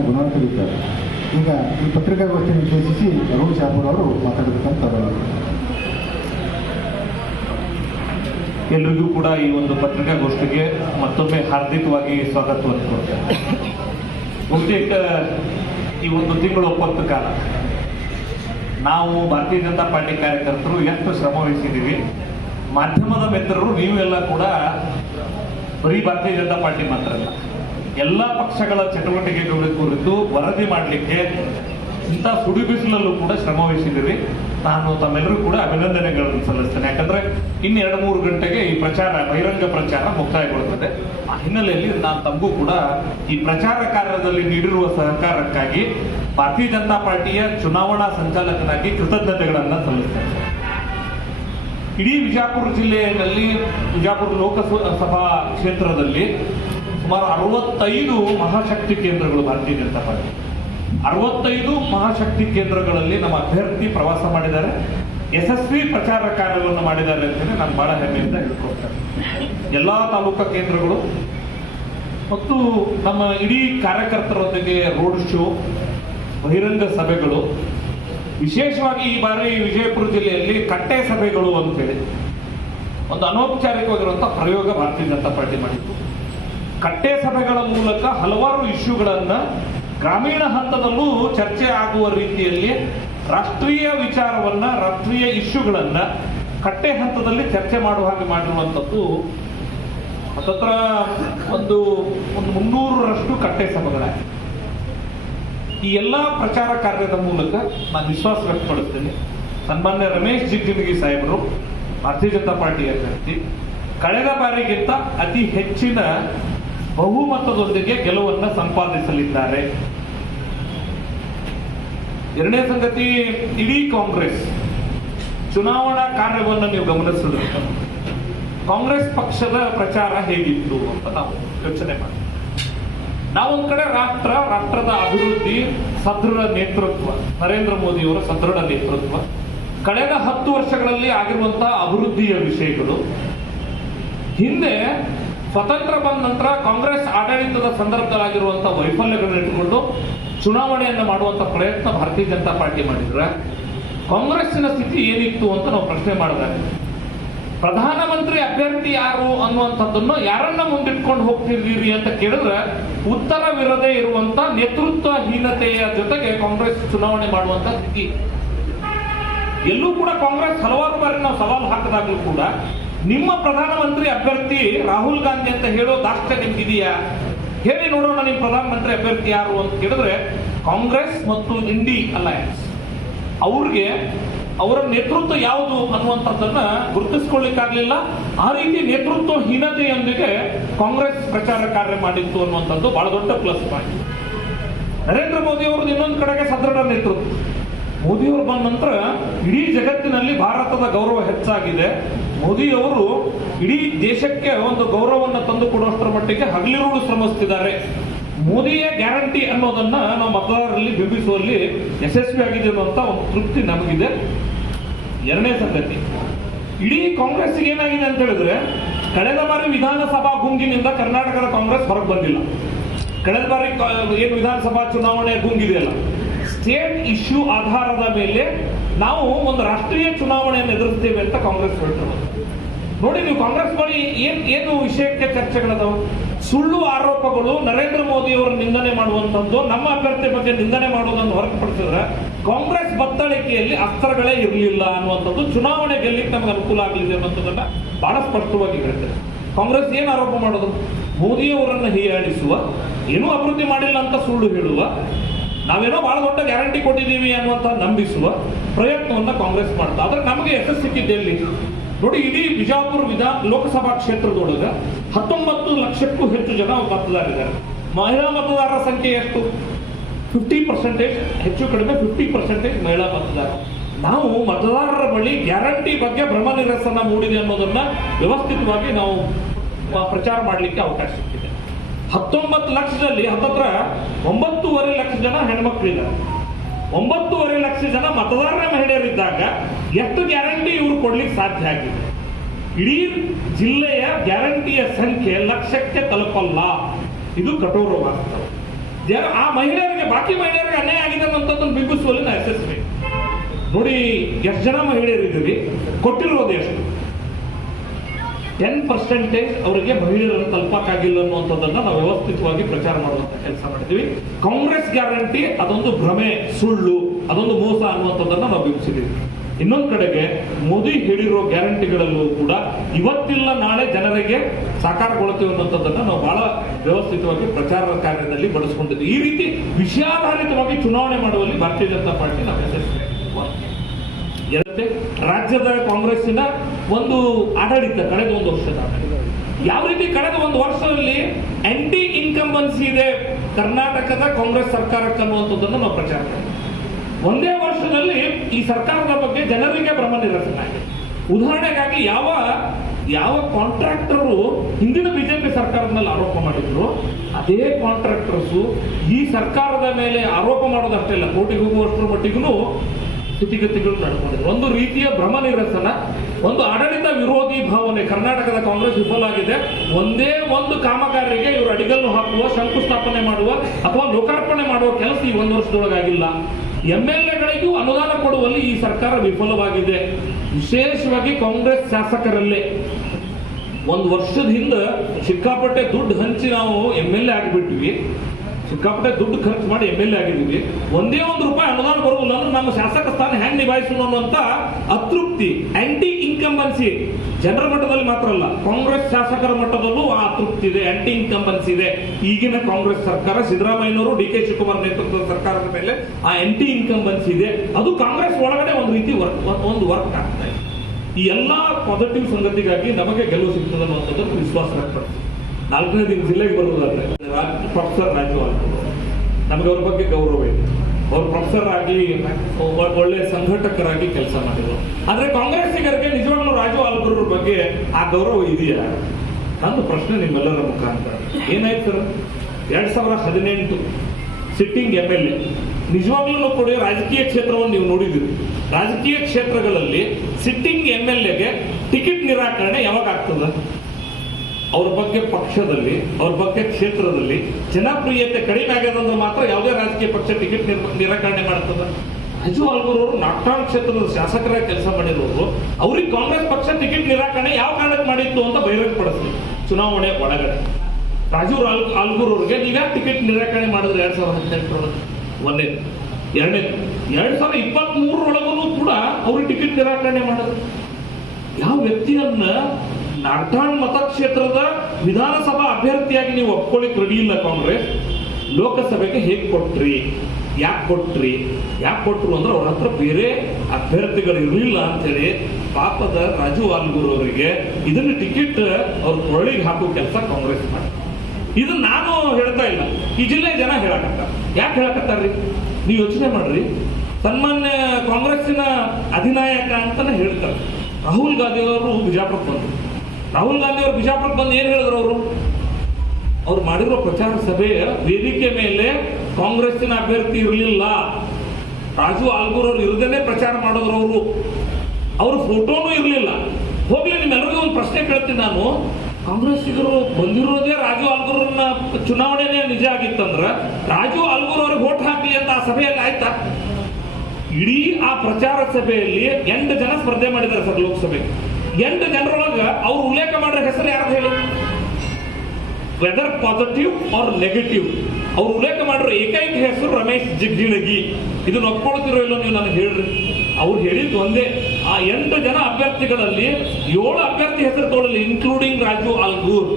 ಗುಣವಂತರಿದ್ದಾರೆ ಈಗ ಈ ಪತ್ರಿಕಾಗೋಷ್ಠಿಯನ್ನು ಉದ್ದೇಶಿಸಿ ಅರುಣ್ ಶಾಪುರ್ ಅವರು ಮಾತಾಡಬೇಕಂತ ಎಲ್ರಿಗೂ ಕೂಡ ಈ ಒಂದು ಪತ್ರಿಕಾಗೋಷ್ಠಿಗೆ ಮತ್ತೊಮ್ಮೆ ಹಾರ್ದಿಕವಾಗಿ ಸ್ವಾಗತವನ್ನು ಕೊಡ್ತೇನೆ ಬಹುತೇಕ ಈ ಒಂದು ತಿಂಗಳು ಒಪ್ಪತ್ತು ಕಾಲ ನಾವು ಭಾರತೀಯ ಜನತಾ ಪಾರ್ಟಿ ಕಾರ್ಯಕರ್ತರು ಎಷ್ಟು ಶ್ರಮ ವಹಿಸಿದ್ದೀವಿ, ಮಾಧ್ಯಮದ ಮಿತ್ರರು ಎಲ್ಲ ಕೂಡ ಬರೀ ಭಾರತೀಯ ಜನತಾ ಪಾರ್ಟಿ ಮಾತ್ರ ಅಲ್ಲ ಎಲ್ಲ ಪಕ್ಷಗಳ ಚಟುವಟಿಕೆಗಳ ಕುರಿತು ವರದಿ ಮಾಡಲಿಕ್ಕೆ ಇಂಥ ಸುಡಿಬಿಸಿಲಲ್ಲೂ ಕೂಡ ಶ್ರಮ ವಹಿಸಿದ್ದೀವಿ. ನಾನು ತಮ್ಮೆಲ್ಲರೂ ಕೂಡ ಅಭಿನಂದನೆಗಳನ್ನು ಸಲ್ಲಿಸ್ತೇನೆ. ಯಾಕಂದ್ರೆ ಇನ್ನು ಎರಡು ಮೂರು ಗಂಟೆಗೆ ಈ ಪ್ರಚಾರ, ಬಹಿರಂಗ ಪ್ರಚಾರ ಮುಕ್ತಾಯಗೊಳ್ಳುತ್ತದೆ ಆ ಹಿನ್ನೆಲೆಯಲ್ಲಿ ನಾನು ತಮಗೂ ಕೂಡ ಈ ಪ್ರಚಾರ ಕಾರ್ಯದಲ್ಲಿ ನೀಡಿರುವ ಸಹಕಾರಕ್ಕಾಗಿ ಭಾರತೀಯ ಜನತಾ ಪಾರ್ಟಿಯ ಚುನಾವಣಾ ಸಂಚಾಲಕನಾಗಿ ಕೃತಜ್ಞತೆಗಳನ್ನು ಸಲ್ಲಿಸ್ತೇನೆ. ಇಡೀ ವಿಜಾಪುರ ಜಿಲ್ಲೆಯಲ್ಲಿ, ವಿಜಾಪುರ ಲೋಕಸಭಾ ಕ್ಷೇತ್ರದಲ್ಲಿ ಸುಮಾರು ಅರವತ್ತೈದು ಮಹಾಶಕ್ತಿ ಕೇಂದ್ರಗಳು ಭಾರತೀಯ ಜನತಾ ಪಾರ್ಟಿ ಅರವತ್ತೈದು ಮಹಾಶಕ್ತಿ ಕೇಂದ್ರಗಳಲ್ಲಿ ನಮ್ಮ ಅಭ್ಯರ್ಥಿ ಪ್ರವಾಸ ಮಾಡಿದ್ದಾರೆ. ಯಶಸ್ವಿ ಪ್ರಚಾರ ಕಾರ್ಯವನ್ನು ಮಾಡಿದ್ದಾರೆ ಅಂತೇಳಿ ನಾನು ಬಹಳ ಹೆಮ್ಮೆಯಿಂದ ಹೇಳ್ಕೊಳ್ತೇನೆ ಎಲ್ಲಾ ತಾಲೂಕಾ ಕೇಂದ್ರಗಳು ಮತ್ತು ನಮ್ಮ ಇಡೀ ಕಾರ್ಯಕರ್ತರೊಂದಿಗೆ ರೋಡ್ ಶೋ, ಬಹಿರಂಗ ಸಭೆಗಳು, ವಿಶೇಷವಾಗಿ ಈ ಬಾರಿ ವಿಜಯಪುರ ಜಿಲ್ಲೆಯಲ್ಲಿ ಕಟ್ಟೆ ಸಭೆಗಳು ಅಂತೇಳಿ ಒಂದು ಅನೌಪಚಾರಿಕವಾಗಿರುವಂತಹ ಪ್ರಯೋಗ ಭಾರತೀಯ ಜನತಾ ಪಾರ್ಟಿ ಮಾಡಿತ್ತು ಕಟ್ಟೆ ಸಭೆಗಳ ಮೂಲಕ ಹಲವಾರು ಇಶ್ಯೂಗಳನ್ನ ಗ್ರಾಮೀಣ ಹಂತದಲ್ಲೂ ಚರ್ಚೆ ಆಗುವ ರೀತಿಯಲ್ಲಿ ರಾಷ್ಟ್ರೀಯ ವಿಚಾರವನ್ನ, ರಾಷ್ಟ್ರೀಯ ಇಶ್ಯೂಗಳನ್ನ ಕಟ್ಟೆ ಹಂತದಲ್ಲಿ ಚರ್ಚೆ ಮಾಡುವ ಹಾಗೆ ಮಾಡಿರುವಂಥದ್ದು ಹತ್ತತ್ರ ಒಂದು ಒಂದು ಮುನ್ನೂರರಷ್ಟು ಕಟ್ಟೆ ಸಭೆಗಳಾಗಿದೆ ಈ ಎಲ್ಲ ಪ್ರಚಾರ ಕಾರ್ಯದ ಮೂಲಕ ನಾನು ವಿಶ್ವಾಸ ವ್ಯಕ್ತಪಡಿಸ್ತೇನೆ. ಸನ್ಮಾನ್ಯ ರಮೇಶ್ ಜಿಗ್ಜಿಣಗಿ ಸಾಹೇಬರು, ಭಾರತೀಯ ಜನತಾ ಪಾರ್ಟಿ ಅಭ್ಯರ್ಥಿ, ಕಳೆದ ಬಾರಿಗಿಂತ ಅತಿ ಹೆಚ್ಚಿನ ಬಹುಮತದೊಂದಿಗೆ ಗೆಲುವನ್ನು ಸಂಪಾದಿಸಲಿದ್ದಾರೆ. ಎರಡನೇ ಸಂಗತಿ, ಇಡೀ ಕಾಂಗ್ರೆಸ್. ಚುನಾವಣಾ ಕಾರ್ಯವನ್ನು ನೀವು ಗಮನಿಸಿದ್ರೆ, ಕಾಂಗ್ರೆಸ್ ಪಕ್ಷದ ಪ್ರಚಾರ ಹೇಗಿತ್ತು ಅಂತ ನಾವು ಯೋಚನೆ ಮಾಡಿ ನಾವೊಂದ್ ಕಡೆ ರಾಷ್ಟ್ರ, ರಾಷ್ಟ್ರದ ಅಭಿವೃದ್ಧಿ, ಸದೃಢ ನೇತೃತ್ವ, ನರೇಂದ್ರ ಮೋದಿಯವರ ಸದೃಢ ನೇತೃತ್ವ. ಕಳೆದ ಹತ್ತು ವರ್ಷಗಳಲ್ಲಿ ಆಗಿರುವಂತಹ ಅಭಿವೃದ್ಧಿಯ ವಿಷಯಗಳು. ಹಿಂದೆ ಸ್ವತಂತ್ರ ಬಂದ ನಂತರ ಕಾಂಗ್ರೆಸ್ ಆಡಳಿತದ ಸಂದರ್ಭದಲ್ಲಾಗಿರುವಂತಹ ವೈಫಲ್ಯಗಳನ್ನು ಇಟ್ಟುಕೊಂಡು ಚುನಾವಣೆಯನ್ನು ಮಾಡುವಂತ ಪ್ರಯತ್ನ ಭಾರತೀಯ ಜನತಾ ಪಾರ್ಟಿ ಮಾಡಿದ್ರೆ ಕಾಂಗ್ರೆಸ್ಸಿನ ಸ್ಥಿತಿ ಏನಿತ್ತು ಅಂತ ನಾವು ಪ್ರಶ್ನೆ ಮಾಡಿದ್ರೆ, ಪ್ರಧಾನಮಂತ್ರಿ ಅಭ್ಯರ್ಥಿ ಯಾರು ಅನ್ನುವಂಥದ್ದನ್ನು ಯಾರನ್ನ ಮುಂದಿಟ್ಕೊಂಡು ಹೋಗ್ತಿದ್ದೀರಿ ಅಂತ ಕೇಳಿದ್ರೆ ಉತ್ತರವಿರದೆ ಇರುವಂತ ನೇತೃತ್ವ ಹೀನತೆಯ ಜೊತೆಗೆ ಕಾಂಗ್ರೆಸ್ ಚುನಾವಣೆ ಮಾಡುವಂತ ಸ್ಥಿತಿ. ಎಲ್ಲೂ ಕೂಡ ಕಾಂಗ್ರೆಸ್ ಹಲವಾರು ಬಾರಿ ನಾವು ಸವಾಲು ಹಾಕಿದಾಗಲೂ ಕೂಡ ನಿಮ್ಮ ಪ್ರಧಾನಮಂತ್ರಿ ಅಭ್ಯರ್ಥಿ ರಾಹುಲ್ ಗಾಂಧಿ ಅಂತ ಹೇಳೋ ದಾಷ್ಟ್ಯ ನಿಮ್ಗಿದೆಯಾ? ಹೇಳಿ ನೋಡೋಣ ನಿಮ್ಮ ಪ್ರಧಾನಮಂತ್ರಿ ಅಭ್ಯರ್ಥಿ ಯಾರು ಅಂತ ಕೇಳಿದ್ರೆ ಕಾಂಗ್ರೆಸ್ ಮತ್ತು ಇಂಡಿ ಅಲಯನ್ಸ್. ಅವ್ರಿಗೆ ಅವರ ನೇತೃತ್ವ ಯಾವುದು ಅನ್ನುವಂಥದ್ದನ್ನ ಗುರುತಿಸ್ಕೊಳ್ಳಿಕ್ಕಾಗ್ಲಿಲ್ಲ. ಆ ರೀತಿ ನೇತೃತ್ವ ಹೀನತೆಯೊಂದಿಗೆ ಕಾಂಗ್ರೆಸ್ ಪ್ರಚಾರ ಕಾರ್ಯ ಮಾಡಿತ್ತು ಅನ್ನುವಂಥದ್ದು ಬಹಳ ದೊಡ್ಡ ಪ್ಲಸ್ ಪಾಯಿಂಟ್ ನರೇಂದ್ರ ಮೋದಿ ಅವ್ರದ್ದು ಇನ್ನೊಂದು ಕಡೆಗೆ ಸದೃಢ ನೇತೃತ್ವ. ಮೋದಿ ಅವರು ಬಂದ ನಂತರ ಇಡೀ ಜಗತ್ತಿನಲ್ಲಿ ಭಾರತದ ಗೌರವ ಹೆಚ್ಚಾಗಿದೆ. ಮೋದಿಯವರು ಇಡೀ ದೇಶಕ್ಕೆ ಒಂದು ಗೌರವವನ್ನು ತಂದು ಕೊಡುವಷ್ಟರ ಮಟ್ಟಿಗೆ ಹಗಲಿರುಳು ಶ್ರಮಿಸ್ತಿದ್ದಾರೆ. ಮೋದಿಯ ಗ್ಯಾರಂಟಿ ಅನ್ನೋದನ್ನ ನಾವು ಮತದಾರರಲ್ಲಿ ಬಿಂಬಿಸುವಲ್ಲಿ ಯಶಸ್ವಿಯಾಗಿದೆ ಅನ್ನುವಂತ ಒಂದು ತೃಪ್ತಿ ನಮಗಿದೆ. ಎರಡನೇ ಸಂಗತಿ, ಇಡೀ ಕಾಂಗ್ರೆಸ್ ಏನಾಗಿದೆ ಅಂತ ಹೇಳಿದ್ರೆ, ಕಳೆದ ಬಾರಿ ವಿಧಾನಸಭಾ ಗುಂಗಿನಿಂದ ಕರ್ನಾಟಕದ ಕಾಂಗ್ರೆಸ್ ಹೊರಗೆ ಬಂದಿಲ್ಲ. ಕಳೆದ ಬಾರಿ ಏನು ವಿಧಾನಸಭಾ ಚುನಾವಣೆ ಗುಂಗಿದೆಯಲ್ಲ ಸ್ಟೇಟ್ ಇಶ್ಯೂ ಆಧಾರದ ಮೇಲೆ ನಾವು ಒಂದು ರಾಷ್ಟ್ರೀಯ ಚುನಾವಣೆಯನ್ನು ಎದುರಿಸ್ತೇವೆ ಅಂತ ಕಾಂಗ್ರೆಸ್ ಹೇಳ್ತಾರೆ. ನೋಡಿ, ನೀವು ಕಾಂಗ್ರೆಸ್ ಬಳಿ ಏನ್, ಏನು ವಿಷಯಕ್ಕೆ ಚರ್ಚೆಗಳದಾವು? ಸುಳ್ಳು ಆರೋಪಗಳು ನರೇಂದ್ರ ಮೋದಿ ಅವರ ನಿಂದನೆ ಮಾಡುವಂತದ್ದು ನಮ್ಮ ಅಭ್ಯರ್ಥಿ ಬಗ್ಗೆ ನಿಂದನೆ ಮಾಡುವುದನ್ನು ಹೊರತುಪಡಿಸಿದ್ರೆ ಕಾಂಗ್ರೆಸ್ ಬತ್ತಳಿಕೆಯಲ್ಲಿ ಅಸ್ತ್ರಗಳೇ ಇರಲಿಲ್ಲ ಅನ್ನುವಂಥದ್ದು ಚುನಾವಣೆ ಗೆಲ್ಲಿಕ್ಕೆ ನಮಗೆ ಅನುಕೂಲ ಆಗಲಿದೆ ಅನ್ನೋದನ್ನ ಬಹಳ ಸ್ಪಷ್ಟವಾಗಿ ಹೇಳ್ತೇನೆ ಕಾಂಗ್ರೆಸ್ ಏನು ಆರೋಪ ಮಾಡೋದು? ಮೋದಿಯವರನ್ನು ಹೀಯಾಳಿಸುವ, ಏನೂ ಅಭಿವೃದ್ಧಿ ಮಾಡಿಲ್ಲ ಅಂತ ಸುಳ್ಳು ಹೇಳುವ ನಾವೇನೋ ಬಹಳ ದೊಡ್ಡ ಗ್ಯಾರಂಟಿ ಕೊಟ್ಟಿದ್ದೀವಿ ಅನ್ನುವಂತ ನಂಬಿಸುವ ಪ್ರಯತ್ನವನ್ನ ಕಾಂಗ್ರೆಸ್ ಮಾಡ್ತಾ ಆದ್ರೆ ನಮಗೆ ಯಶಸ್ಸು ಸಿಕ್ಕಿದ್ದೆಲ್ಲಿ ನೋಡಿ, ಇಡೀ ಬಿಜಾಪುರ ವಿಧಾನ ಲೋಕಸಭಾ ಕ್ಷೇತ್ರದೊಳಗೆ ಹತ್ತೊಂಬತ್ತು ಲಕ್ಷಕ್ಕೂ ಹೆಚ್ಚು ಜನ ಮತದಾರರಿದ್ದಾರೆ ಮಹಿಳಾ ಮತದಾರರ ಸಂಖ್ಯೆ ಎಷ್ಟು? ಫಿಫ್ಟಿ ಪರ್ಸೆಂಟೇಜ್, ಹೆಚ್ಚು ಕಡಿಮೆ ಫಿಫ್ಟಿ ಪರ್ಸೆಂಟೇಜ್ ಮಹಿಳಾ ಮತದಾರ. ನಾವು ಮತದಾರರ ಬಳಿ ಗ್ಯಾರಂಟಿ ಬಗ್ಗೆ ಭ್ರಮ ನಿರಸನ ಮೂಡಿದೆ ಅನ್ನೋದನ್ನ ವ್ಯವಸ್ಥಿತವಾಗಿ ನಾವು ಪ್ರಚಾರ ಮಾಡಲಿಕ್ಕೆ ಅವಕಾಶ ಸಿಕ್ಕಿದೆ. ಹತ್ತೊಂಬತ್ತು ಲಕ್ಷದಲ್ಲಿ ಹತ್ತತ್ರ ಒಂಬತ್ತೂವರೆ ಲಕ್ಷ ಜನ ಹೆಣ್ಮಕ್ಳಿದ್ದಾರೆ. ಒಂಬತ್ತೂವರೆ ಲಕ್ಷ ಜನ ಮತದಾರರ ಮಹಿಳೆಯರಿದ್ದಾಗ ಎಷ್ಟು ಗ್ಯಾರಂಟಿ ಇವರು ಕೊಡ್ಲಿಕ್ಕೆ ಸಾಧ್ಯ ಆಗಿದೆ? ಇಡೀ ಜಿಲ್ಲೆಯ ಗ್ಯಾರಂಟಿಯ ಸಂಖ್ಯೆ ಲಕ್ಷಕ್ಕೆ ತಲುಪಲ್ಲ. ಇದು ಕಠೋರ ವಾಸ್ತವ. ಆ ಮಹಿಳೆಯರಿಗೆ, ಬಾಕಿ ಮಹಿಳೆಯರಿಗೆ ಅನ್ಯಾಯ ಆಗಿದೆ ಅನ್ನೋಂಥದ್ದನ್ನು ಬಿಂಬಿಸುವಲ್ಲಿ ನಾ ಯಶಸ್ವಿ. ನೋಡಿ, ಎಷ್ಟು ಜನ ಮಹಿಳೆಯರಿದ್ದೀರಿ ಕೊಟ್ಟಿರೋದು ಎಷ್ಟು? ಟೆನ್ ಪರ್ಸೆಂಟೇಜ್ ಅವರಿಗೆ ಮಹಿಳೆಯರನ್ನು ತಲುಪಕ್ಕಾಗಿಲ್ಲ ಅನ್ನುವಂಥದ್ದನ್ನು ನಾವು ವ್ಯವಸ್ಥಿತವಾಗಿ ಪ್ರಚಾರ ಮಾಡುವಂತ ಕೆಲಸ ಮಾಡಿದ್ವಿ ಕಾಂಗ್ರೆಸ್ ಗ್ಯಾರಂಟಿ, ಅದೊಂದು ಭ್ರಮೆ, ಸುಳ್ಳು, ಅದೊಂದು ಮೋಸ ಅನ್ನುವಂಥದ್ದನ್ನು ನಾವು ಬಿಂಬಿಸಿದ್ದೀವಿ. ಇನ್ನೊಂದು ಕಡೆಗೆ ಮೋದಿ ಹೇಳಿರೋ ಗ್ಯಾರಂಟಿಗಳಲ್ಲೂ ಕೂಡ ಇವತ್ತಿಲ್ಲ, ನಾಳೆ ಜನರಿಗೆ ಸಾಕಾರಗೊಳ್ಳುತ್ತೇವೆ ಅನ್ನುವಂಥದ್ದನ್ನ ನಾವು ಬಹಳ ವ್ಯವಸ್ಥಿತವಾಗಿ ಪ್ರಚಾರ ಕಾರ್ಯದಲ್ಲಿ ಬಳಸ್ಕೊಂಡಿದ್ವಿ ಈ ರೀತಿ ವಿಷಯಾಧಾರಿತವಾಗಿ ಚುನಾವಣೆ ಮಾಡುವಲ್ಲಿ ಭಾರತೀಯ ಜನತಾ ಪಾರ್ಟಿ ನಾವು ಯಶಸ್ವಿ ಎರಡನೇ ರಾಜ್ಯದ ಕಾಂಗ್ರೆಸ್ಸಿನ ಒಂದು ಆಡಳಿತ ಕಳೆದ ಒಂದು ವರ್ಷದ ಯಾವ ರೀತಿ ಕಳೆದ ಒಂದು ವರ್ಷದಲ್ಲಿ ಆಂಟಿ ಇನ್ಕಂಬನ್ಸಿ ಇದೆ ಕರ್ನಾಟಕದ ಕಾಂಗ್ರೆಸ್ ಸರ್ಕಾರಕ್ಕೆ ಅನ್ನುವಂಥದ್ದನ್ನು ನಾವು ಪ್ರಚಾರ ಮಾಡಿದ್ವಿ ಒಂದೇ ವರ್ಷದಲ್ಲಿ ಈ ಸರ್ಕಾರದ ಬಗ್ಗೆ ಜನರಿಗೆ ಭ್ರಮ ನಿರಸನಾಗಿದೆ ಉದಾಹರಣೆಗಾಗಿ ಯಾವ ಯಾವ ಕಾಂಟ್ರಾಕ್ಟರು ಹಿಂದಿನ ಬಿಜೆಪಿ ಸರ್ಕಾರದ ಮೇಲೆ ಆರೋಪ ಮಾಡಿದ್ರು, ಅದೇ ಕಾಂಟ್ರಾಕ್ಟರ್ಸು ಈ ಸರ್ಕಾರದ ಮೇಲೆ ಆರೋಪ ಮಾಡೋದಷ್ಟೇ ಇಲ್ಲ ಕೋರ್ಟಿಗೆ ಹೋಗುವಷ್ಟರ ಮಟ್ಟಿಗೂ ಸ್ಥಿತಿಗತಿಗಳು ನಡ್ಕೊಂಡಿದ್ರು ಒಂದು ರೀತಿಯ ಭ್ರಮ ನಿರಸನ, ಒಂದು ಆಡಳಿತ ವಿರೋಧಿ ಭಾವನೆ ಕರ್ನಾಟಕದ ಕಾಂಗ್ರೆಸ್ ವಿಫಲ ಆಗಿದೆ ಒಂದೇ ಒಂದು ಕಾಮಗಾರಿಗೆ ಇವರು ಅಡಿಗಲ್ಲು ಹಾಕುವ, ಶಂಕುಸ್ಥಾಪನೆ ಮಾಡುವ ಅಥವಾ ಲೋಕಾರ್ಪಣೆ ಮಾಡುವ ಕೆಲಸ ಈ ಒಂದು ವರ್ಷದೊಳಗಾಗಿಲ್ಲ. ಎಂ ಎಲ್ ಎಗಳಿಗೂ ಅನುದಾನ ಕೊಡುವಲ್ಲಿ ಈ ಸರ್ಕಾರ ವಿಫಲವಾಗಿದೆ. ವಿಶೇಷವಾಗಿ ಕಾಂಗ್ರೆಸ್ ಶಾಸಕರಲ್ಲಿ. ಒಂದು ವರ್ಷದ ಹಿಂದೆ ಸಿಕ್ಕಾಪಟ್ಟೆ ದುಡ್ಡು ಹಂಚಿ ನಾವು ಎಂ ಎಲ್ ಎ ಆಗಿಬಿಟ್ವಿ. ಸಿಕ್ಕಾಪಟ್ಟೆ ದುಡ್ಡು ಖರ್ಚು ಮಾಡಿ ಎಂ ಎಲ್ ಎ ಆಗಿದ್ದೀವಿ. ಒಂದೇ ಒಂದು ರೂಪಾಯಿ ಅನುದಾನ ಬರುವುದಿಲ್ಲ ಅಂದ್ರೆ ನಮ್ಮ ಶಾಸಕ ಸ್ಥಾನ ಹೆಂಗ್ ನಿಭಾಯಿಸೋಣ ಅನ್ನುವಂತ ಅತೃಪ್ತಿ ಆಂಟಿ ಇನ್ಕಂಬನ್ಸಿ ಜನರ ಮಟ್ಟದಲ್ಲಿ ಮಾತ್ರ ಅಲ್ಲ, ಕಾಂಗ್ರೆಸ್ ಶಾಸಕರ ಮಟ್ಟದಲ್ಲೂ ಆ ಅತೃಪ್ತಿ ಇದೆ ಆಂಟಿ ಇನ್ಕಂಬನ್ಸಿ ಇದೆ. ಈಗಿನ ಕಾಂಗ್ರೆಸ್ ಸರ್ಕಾರ, ಸಿದ್ದರಾಮಯ್ಯನವರು, ಡಿ ಕೆ ಶಿವಕುಮಾರ್ ನೇತೃತ್ವದ ಸರ್ಕಾರದ ಮೇಲೆ ಆ ಆಂಟಿ ಇನ್ಕಂಬನ್ಸಿ ಇದೆ. ಅದು ಕಾಂಗ್ರೆಸ್ ಒಳಗಡೆ ಒಂದು ರೀತಿ ವರ್ಕ್, ಒಂದು ವರ್ಕ್ ಆಗ್ತಾ ಇದೆ. ಈ ಎಲ್ಲಾ ಪಾಸಿಟಿವ್ ಸಂಗತಿಗಾಗಿ ನಮಗೆ ಗೆಲುವು ಸಿಗ್ತದೆ ಅನ್ನುವಂಥದ್ದು ವಿಶ್ವಾಸ ವ್ಯಕ್ತಪಡಿಸಿ ನಾಲ್ಕನೇ ದಿನ ಜಿಲ್ಲೆಗೆ ಬರೋದಾದ್ರೆ ಪ್ರೊಫೆಸರ್ ರಾಜು ಅವರು ನಮಗೆ ಅವ್ರ ಬಗ್ಗೆ ಗೌರವ ಇದೆ. ಅವ್ರು ಪ್ರೊಫೆಸರ್ ಆಗಿ ಒಳ್ಳೆ ಸಂಘಟಕರಾಗಿ ಕೆಲಸ ಮಾಡಿದ್ರು. ಆದರೆ ಕಾಂಗ್ರೆಸ್ಸಿಗರಿಗೆ ನಿಜವಾಗ್ಲೂ ರಾಜು ಆಲ್ಗೂರ್ ಬಗ್ಗೆ ಆ ಗೌರವ ಇದೆಯಾ? ನಂದು ಪ್ರಶ್ನೆ ನಿಮ್ಮೆಲ್ಲರ ಮುಖಾಂತರ. ಏನಾಯ್ತು ಸರ್? ಎರಡ್ ಸಾವಿರ ಹದಿನೆಂಟು ಸಿಟ್ಟಿಂಗ್ ಎಂ ಎಲ್ ಎ. ನಿಜವಾಗ್ಲೂ ಕೂಡ ರಾಜಕೀಯ ಕ್ಷೇತ್ರವನ್ನು ನೀವು ನೋಡಿದಿರಿ ರಾಜಕೀಯ ಕ್ಷೇತ್ರಗಳಲ್ಲಿ ಸಿಟ್ಟಿಂಗ್ ಎಂ ಎಲ್ ಎಗೆ ಟಿಕೆಟ್ ನಿರಾಕರಣೆ ಯಾವಾಗ ಆಗ್ತದ? ಅವ್ರ ಬಗ್ಗೆ ಪಕ್ಷದಲ್ಲಿ, ಅವ್ರ ಬಗ್ಗೆ ಕ್ಷೇತ್ರದಲ್ಲಿ ಜನಪ್ರಿಯತೆ ಕಡಿಮೆ ಆಗ್ಯದಂದ್ರೆ ಮಾತ್ರ ಯಾವುದೇ ರಾಜಕೀಯ ಪಕ್ಷ ಟಿಕೆಟ್ ನಿರಾಕರಣೆ ಮಾಡ್ತದ ರಾಜು ಆಲ್ಗೂರ್ ಅವರು ನಾಟ್ಕಾಳ್ ಕ್ಷೇತ್ರದ ಶಾಸಕರಾಗಿ ಕೆಲಸ ಮಾಡಿರೋರು, ಅವ್ರಿಗೆ ಕಾಂಗ್ರೆಸ್ ಪಕ್ಷ ಟಿಕೆಟ್ ನಿರಾಕರಣೆ ಯಾವ ಕಾರಣಕ್ಕೆ ಮಾಡಿತ್ತು ಅಂತ ಬಹಿರಂಗಪಡಿಸ್ಲಿ. ಚುನಾವಣೆ ಒಳಗಡೆ. ರಾಜು ಆಲ್ ಆಲ್ಗೂರ್ ಅವ್ರಿಗೆ ಟಿಕೆಟ್ ನಿರಾಕರಣೆ ಮಾಡಿದ್ರೆ ಎರಡ್ ಸಾವಿರದ ಹದಿನೆಂಟರೊಳಗೆ? ಒಂದೇ, ಎರಡನೇ, ಎರಡ್ ಸಾವಿರದ ಇಪ್ಪತ್ತ್ ಮೂರರೊಳಗೂ ಕೂಡ ಅವ್ರಿಗೆ ಟಿಕೆಟ್ ನಿರಾಕರಣೆ ಮಾಡಿದ್ರು. ಯಾವ ವ್ಯಕ್ತಿಯನ್ನ ನಾಗ್ಠಾಣ್ ಮತಕ್ಷೇತ್ರದ ವಿಧಾನಸಭಾ ಅಭ್ಯರ್ಥಿಯಾಗಿ ನೀವು ಒಪ್ಕೊಳ್ಳಿಕ್ ರೆಡಿ ಇಲ್ಲ ಕಾಂಗ್ರೆಸ್, ಲೋಕಸಭೆಗೆ ಹೇಗೆ ಕೊಟ್ರಿ? ಯಾಕೆ ಕೊಟ್ರಿ? ಯಾಕೆ ಕೊಟ್ರು ಅಂದ್ರೆ ಅವ್ರ ಹತ್ರ ಬೇರೆ ಅಭ್ಯರ್ಥಿಗಳು ಇರಲಿಲ್ಲ ಅಂತೇಳಿ ಪಾಪದ ರಾಜು ವಾಲ್ಗೂರ್ ಅವರಿಗೆ ಇದನ್ನ ಟಿಕೆಟ್ ಅವ್ರ ಕೊರಳಿಗೆ ಹಾಕೋ ಕೆಲಸ ಕಾಂಗ್ರೆಸ್ ಮಾಡಿ ಇದನ್ನ ನಾನು ಹೇಳ್ತಾ ಇಲ್ಲ. ಈ ಜಿಲ್ಲೆ ಜನ ಹೇಳಕತ್ತಾರ. ಯಾಕೆ ಹೇಳಕತ್ತಾರ್ರಿ? ನೀವು ಯೋಚನೆ ಮಾಡ್ರಿ. ಸನ್ಮಾನ್ಯ ಕಾಂಗ್ರೆಸ್ಸಿನ ಅಧಿನಾಯಕ ಅಂತಾನೆ ಹೇಳ್ತಾರೆ. ರಾಹುಲ್ ಗಾಂಧಿ ಅವರು ಬಿಜಾಪುರಕ್ಕೆ ಬಂದರು. ರಾಹುಲ್ ಗಾಂಧಿ ಅವರು ಬಿಜಾಪುರಕ್ಕೆ ಬಂದು ಏನು ಹೇಳಿದ್ರು ಅವರು? ಅವ್ರು ಮಾಡಿರೋ ಪ್ರಚಾರ ಸಭೆಯ ವೇದಿಕೆ ಮೇಲೆ ಕಾಂಗ್ರೆಸ್ಸಿನ ಅಭ್ಯರ್ಥಿ ಇರಲಿಲ್ಲ. ರಾಜು ಆಲ್ಗೂರ್ ಅವರು ಇರದೇನೆ ಪ್ರಚಾರ ಮಾಡಿದ್ರು ಅವರು. ಅವ್ರ ಫೋಟೋನೂ ಇರಲಿಲ್ಲ. ಹೋಗ್ಲಿ ನಿಮ್ಮೆಲ್ಲರಿಗೂ ಒಂದು ಪ್ರಶ್ನೆ ಕೇಳ್ತೀನಿ ನಾನು. ಕಾಂಗ್ರೆಸ್ಸಿಗರು ಬಂದಿರೋದೇ ರಾಜು ಆಲ್ಗೂರ್ನ ಚುನಾವಣೆನೇ ನಿಜ ಆಗಿತ್ತಂದ್ರೆ ರಾಜು ಆಲ್ಗೂರ್ ಅವ್ರಿಗೆ ವೋಟ್ ಹಾಕಲಿ ಅಂತ ಆ ಸಭೆಯಲ್ಲಿ ಆಯ್ತಾ? ಇಡೀ ಆ ಪ್ರಚಾರ ಸಭೆಯಲ್ಲಿ ಎಂಟು ಜನ ಸ್ಪರ್ಧೆ ಮಾಡಿದ್ದಾರೆ ಸರ್ ಲೋಕಸಭೆಗೆ. ಎಂಟು ಜನರೊಳಗ ಅವ್ರು ಉಲ್ಲೇಖ ಮಾಡಿರೋ ಹೆಸರು ಯಾರು ಹೇಳಿ? ವೆದರ್ ಪಾಸಿಟಿವ್ ಆರ್ ನೆಗೆಟಿವ್ ಅವ್ರು ಉಲ್ಲೇಖ ಮಾಡಿರೋ ಏಕೈಕ ಹೆಸರು ರಮೇಶ್ ಜಿಗ್ಗಿಣಗಿ ಇದು ಒಪ್ಕೊಳ್ತಿರೋ ಇಲ್ಲೋ ನೀವು ನನಗೆ ಹೇಳ್ರಿ. ಅವ್ರು ಹೇಳಿದ್ದು ಒಂದೇ. ಆ ಎಂಟು ಜನ ಅಭ್ಯರ್ಥಿಗಳಲ್ಲಿ ಏಳು ಅಭ್ಯರ್ಥಿ ಹೆಸರು ತೊಗೊಳ್ಳಲಿ ಇನ್ಕ್ಲೂಡಿಂಗ್ ರಾಜು ಆಲ್ಗೂರ್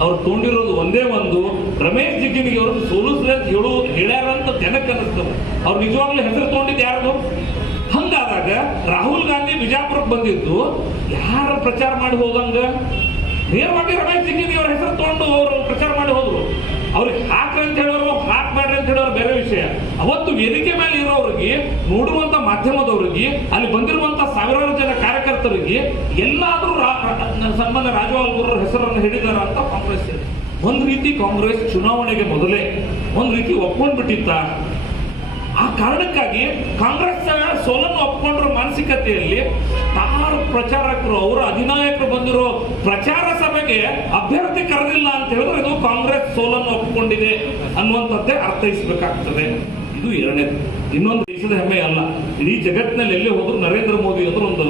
ಅವ್ರು ತೊಗೊಂಡಿರೋದು ಒಂದೇ ಒಂದು. ರಮೇಶ್ ಜಿಗ್ಗಿಣಿಗೆ ಅವರು ಸೋಲು ಹೇಳು ಹೇಳ್ಯಾರಂತ ಜನಕ್ಕೆ ಅನ್ನಿಸ್ತದೆ. ಅವ್ರು ನಿಜವಾಗ್ಲೂ ಹೆಸರು ತೊಗೊಂಡಿದ್ದು ಯಾರ್ದು? ರಾಹುಲ್ ಗಾಂಧಿ ಬಿಜಾಪುರಕ್ಕೆ ಬಂದಿದ್ದು, ಯಾರ ಪ್ರಚಾರ ಮಾಡಿ ಹೋದಂಗ ನೇರವಾಗಿ ರಮೇಶ್ ಸಿಂಗ್ ಅವ್ರ ಹೆಸರು ತಗೊಂಡು ಅವರು ಪ್ರಚಾರ ಮಾಡಿ ಹೋದ್ರು. ಅವ್ರಿಗೆ ಹಾಕ್ರಿ ಅಂತ ಹೇಳೋರು, ಹಾಕ್ ಮಾಡ್ರಿ ಅಂತ ಹೇಳೋರು ಬೇರೆ ವಿಷಯ. ಅವತ್ತು ವೇದಿಕೆ ಮೇಲೆ ಇರೋರಿಗೆ, ನೋಡುವಂತ ಮಾಧ್ಯಮದವ್ರಿಗೆ, ಅಲ್ಲಿ ಬಂದಿರುವಂತ ಸಾವಿರಾರು ಜನ ಕಾರ್ಯಕರ್ತರಿಗೆ, ಎಲ್ಲಾದ್ರೂ ಸಂಬಂಧ ಸನ್ಮಾನ್ಯ ರಾಜು ಆಲ್ಗೂರ್ ಹೆಸರನ್ನು ಹೇಳಿದಾರ ಅಂತ ಕಾಂಗ್ರೆಸ್ ಇದೆ. ಒಂದ್ ರೀತಿ ಕಾಂಗ್ರೆಸ್ ಚುನಾವಣೆಗೆ ಮೊದಲೇ, ಒಂದ್ ರೀತಿ ಒಪ್ಕೊಂಡ್ಬಿಟ್ಟಿತ್ತ. ಆ ಕಾರಣಕ್ಕಾಗಿ ಕಾಂಗ್ರೆಸ್ ಸೋಲನ್ನು ಒಪ್ಕೊಂಡ್ರ ಮಾನಸಿಕತೆಯಲ್ಲಿ ತಾರ ಪ್ರಚಾರಕರು, ಅವರ ಅಧಿನಾಯಕರು ಬಂದಿರೋ ಪ್ರಚಾರ ಸಭೆಗೆ ಅಭ್ಯರ್ಥಿ ಕರೆದಿಲ್ಲ ಅಂತ ಹೇಳಿದ್ರೆ ಇದು ಕಾಂಗ್ರೆಸ್ ಸೋಲನ್ನು ಒಪ್ಪಿಕೊಂಡಿದೆ ಅನ್ನುವಂಥದ್ದೇ ಅರ್ಥೈಸಬೇಕಾಗ್ತದೆ. ಇದು ಎರಡನೇ ಇನ್ನೊಂದು ದೇಶದ ಹೆಮ್ಮೆ ಅಲ್ಲ. ಇಡೀ ಜಗತ್ತಿನಲ್ಲಿ ಎಲ್ಲಿ ಹೋದ್ರು ನರೇಂದ್ರ ಮೋದಿ ಅಂದ್ರೆ ಒಂದು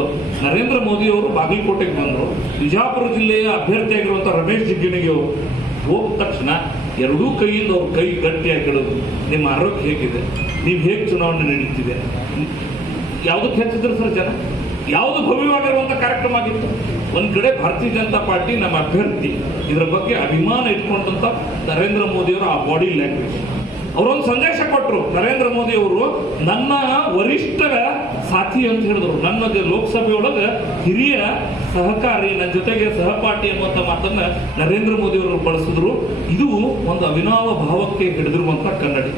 ನರೇಂದ್ರ ಮೋದಿ ಅವರು ಬಾಗಲಕೋಟೆಗೆ ಬಂದರು. ಬಿಜಾಪುರ ಜಿಲ್ಲೆಯ ಅಭ್ಯರ್ಥಿಯಾಗಿರುವಂಥ ರಮೇಶ್ ಜಿಗ್ಗಿಣಿಗೆ ಹೋದ ತಕ್ಷಣ ಎರಡೂ ಕೈಯಿಂದ ಅವ್ರ ಕೈ ಗಟ್ಟಿಯಾಗಿ ಹಿಡಿದು ನಿಮ್ಮ ಆರೋಗ್ಯ ಹೇಗಿದೆ? ನೀವು ಹೇಗೆ ಚುನಾವಣೆ ನಡೀತಿದೆ? ಯಾವುದಕ್ಕೆ ಹೆಚ್ಚಿದ್ರು ಸರ್ ಜನ? ಯಾವುದು ಭವ್ಯವಾಗಿರುವಂಥ ಕಾರ್ಯಕ್ರಮ ಆಗಿತ್ತು? ಒಂದು ಕಡೆ ಭಾರತೀಯ ಜನತಾ ಪಾರ್ಟಿ ನಮ್ಮ ಅಭ್ಯರ್ಥಿ. ಇದರ ಬಗ್ಗೆ ಅಭಿಮಾನ ಇಟ್ಕೊಂಡಂತ ನರೇಂದ್ರ ಮೋದಿಯವರ ಆ ಬಾಡಿ ಲ್ಯಾಂಗ್ವೇಜ್ ಅವರೊಂದು ಸಂದೇಶ ಕೊಟ್ಟರು ನರೇಂದ್ರ ಮೋದಿ ಅವರು, ನನ್ನ ವರಿಷ್ಠರ ಸಾಥಿ ಅಂತ ಹೇಳಿದ್ರು. ನನ್ನ ಲೋಕಸಭೆಯೊಳಗೆ ಹಿರಿಯ ಸಹಕಾರಿ ನನ್ನ ಜೊತೆಗೆ ಸಹಪಾಠಿ ಅನ್ನುವಂಥ ಮಾತನ್ನ ನರೇಂದ್ರ ಮೋದಿ ಅವರು ಬಳಸಿದ್ರು. ಇದು ಒಂದು ಅವಿನಾವ ಭಾವಕ್ಕೆ ಹಿಡಿದಿರುವಂತ ಕನ್ನಡಿ.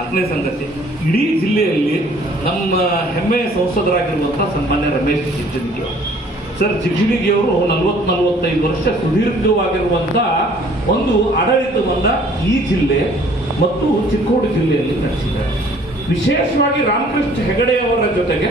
ಹತ್ತನೇ ಸಂಗತಿ. ಇಡೀ ಜಿಲ್ಲೆಯಲ್ಲಿ ನಮ್ಮ ಹೆಮ್ಮೆಯ ಸಂಸದರಾಗಿರುವಂತಹ ಸನ್ಮಾನ್ಯ ರಮೇಶ್ ಜಿಗ್ಜಿಣಿಗೆ ಸರ್ ಜಿಗ್ಜಿಣಿಗೆಯವರು ಅವರು ನಲ್ವತ್ ನಲ್ವತ್ತೈದು ವರ್ಷ ಸುದೀರ್ಘವಾಗಿರುವಂತಹ ಒಂದು ಆಡಳಿತವನ್ನ ಈ ಜಿಲ್ಲೆ ಮತ್ತು ಚಿಕ್ಕೋಡಿ ಜಿಲ್ಲೆಯಲ್ಲಿ ನಡೆಸಿದ್ದಾರೆ. ವಿಶೇಷವಾಗಿ ರಾಮಕೃಷ್ಣ ಹೆಗಡೆಯವರ ಜೊತೆಗೆ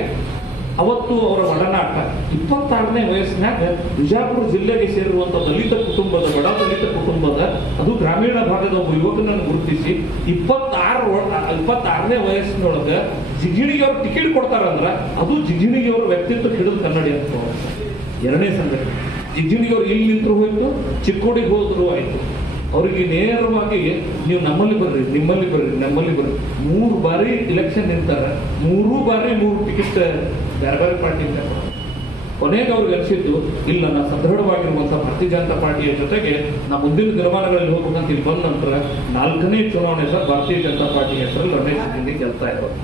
ಅವತ್ತು ಅವರ ಒಡನಾಟ ಇಪ್ಪತ್ತಾರನೇ ವಯಸ್ಸಿನಾಗ ಬಿಜಾಪುರ ಜಿಲ್ಲೆಗೆ ಸೇರಿರುವಂತಹ ದಲಿತ ಕುಟುಂಬದ, ಬಡ ದಲಿತ ಕುಟುಂಬದ, ಅದು ಗ್ರಾಮೀಣ ಭಾಗದ ಒಬ್ಬ ಯುವಕನನ್ನು ಗುರುತಿಸಿ ಇಪ್ಪತ್ತಾರು ಇಪ್ಪತ್ತಾರನೇ ವಯಸ್ಸಿನೊಳಗೆ ಜಿಗಿಣಿಗೆ ಅವ್ರು ಟಿಕೆಟ್ ಕೊಡ್ತಾರಂದ್ರ ಅದು ಜಿಗಿಣಿಗೆ ಅವ್ರ ವ್ಯಕ್ತಿತ್ವ ಹಿಡಿದು ಕನ್ನಡಿ ಅಂತ ಎರಡನೇ ಸಂಗತಿ ಜಿಗಿಣಿಗೆ ಅವ್ರು ಇಲ್ಲಿ ನಿಂತರು ಹೋಯ್ತು, ಚಿಕ್ಕೋಡಿಗೆ ಹೋದ್ರು ಆಯ್ತು. ಅವರಿಗೆ ನೇರವಾಗಿ ನೀವು ನಮ್ಮಲ್ಲಿ ಬರ್ರಿ, ನಿಮ್ಮಲ್ಲಿ ಬರ್ರಿ, ನಮ್ಮಲ್ಲಿ ಬರ್ರಿ. ಮೂರು ಬಾರಿ ಇಲೆಕ್ಷನ್ ನಿಂತಾರ, ಮೂರು ಬಾರಿ ಮೂರು ಟಿಕೆಟ್ ಬೇರೆ ಬೇರೆ ಪಾರ್ಟಿ ಕೊನೆಗೆ ಅವ್ರಿಗೆ ಅನಿಸಿದ್ದು ಇಲ್ಲ, ನಾ ಸದೃಢವಾಗಿರುವಂತಹ ಭಾರತೀಯ ಜನತಾ ಪಾರ್ಟಿಯ ಜೊತೆಗೆ ನಾ ಮುಂದಿನ ದಿನಮಾನಗಳಲ್ಲಿ ಹೋಗ್ಬೇಕಂತ ಇಲ್ಲಿ ಬಂದ ನಂತರ ನಾಲ್ಕನೇ ಚುನಾವಣೆ ಸರ್ ಭಾರತೀಯ ಜನತಾ ಪಾರ್ಟಿ ಹೆಸರಲ್ಲಿ ರಮೇಶ್ ಜಿಂದಿ ಗೆಲ್ತಾ ಇರೋದು.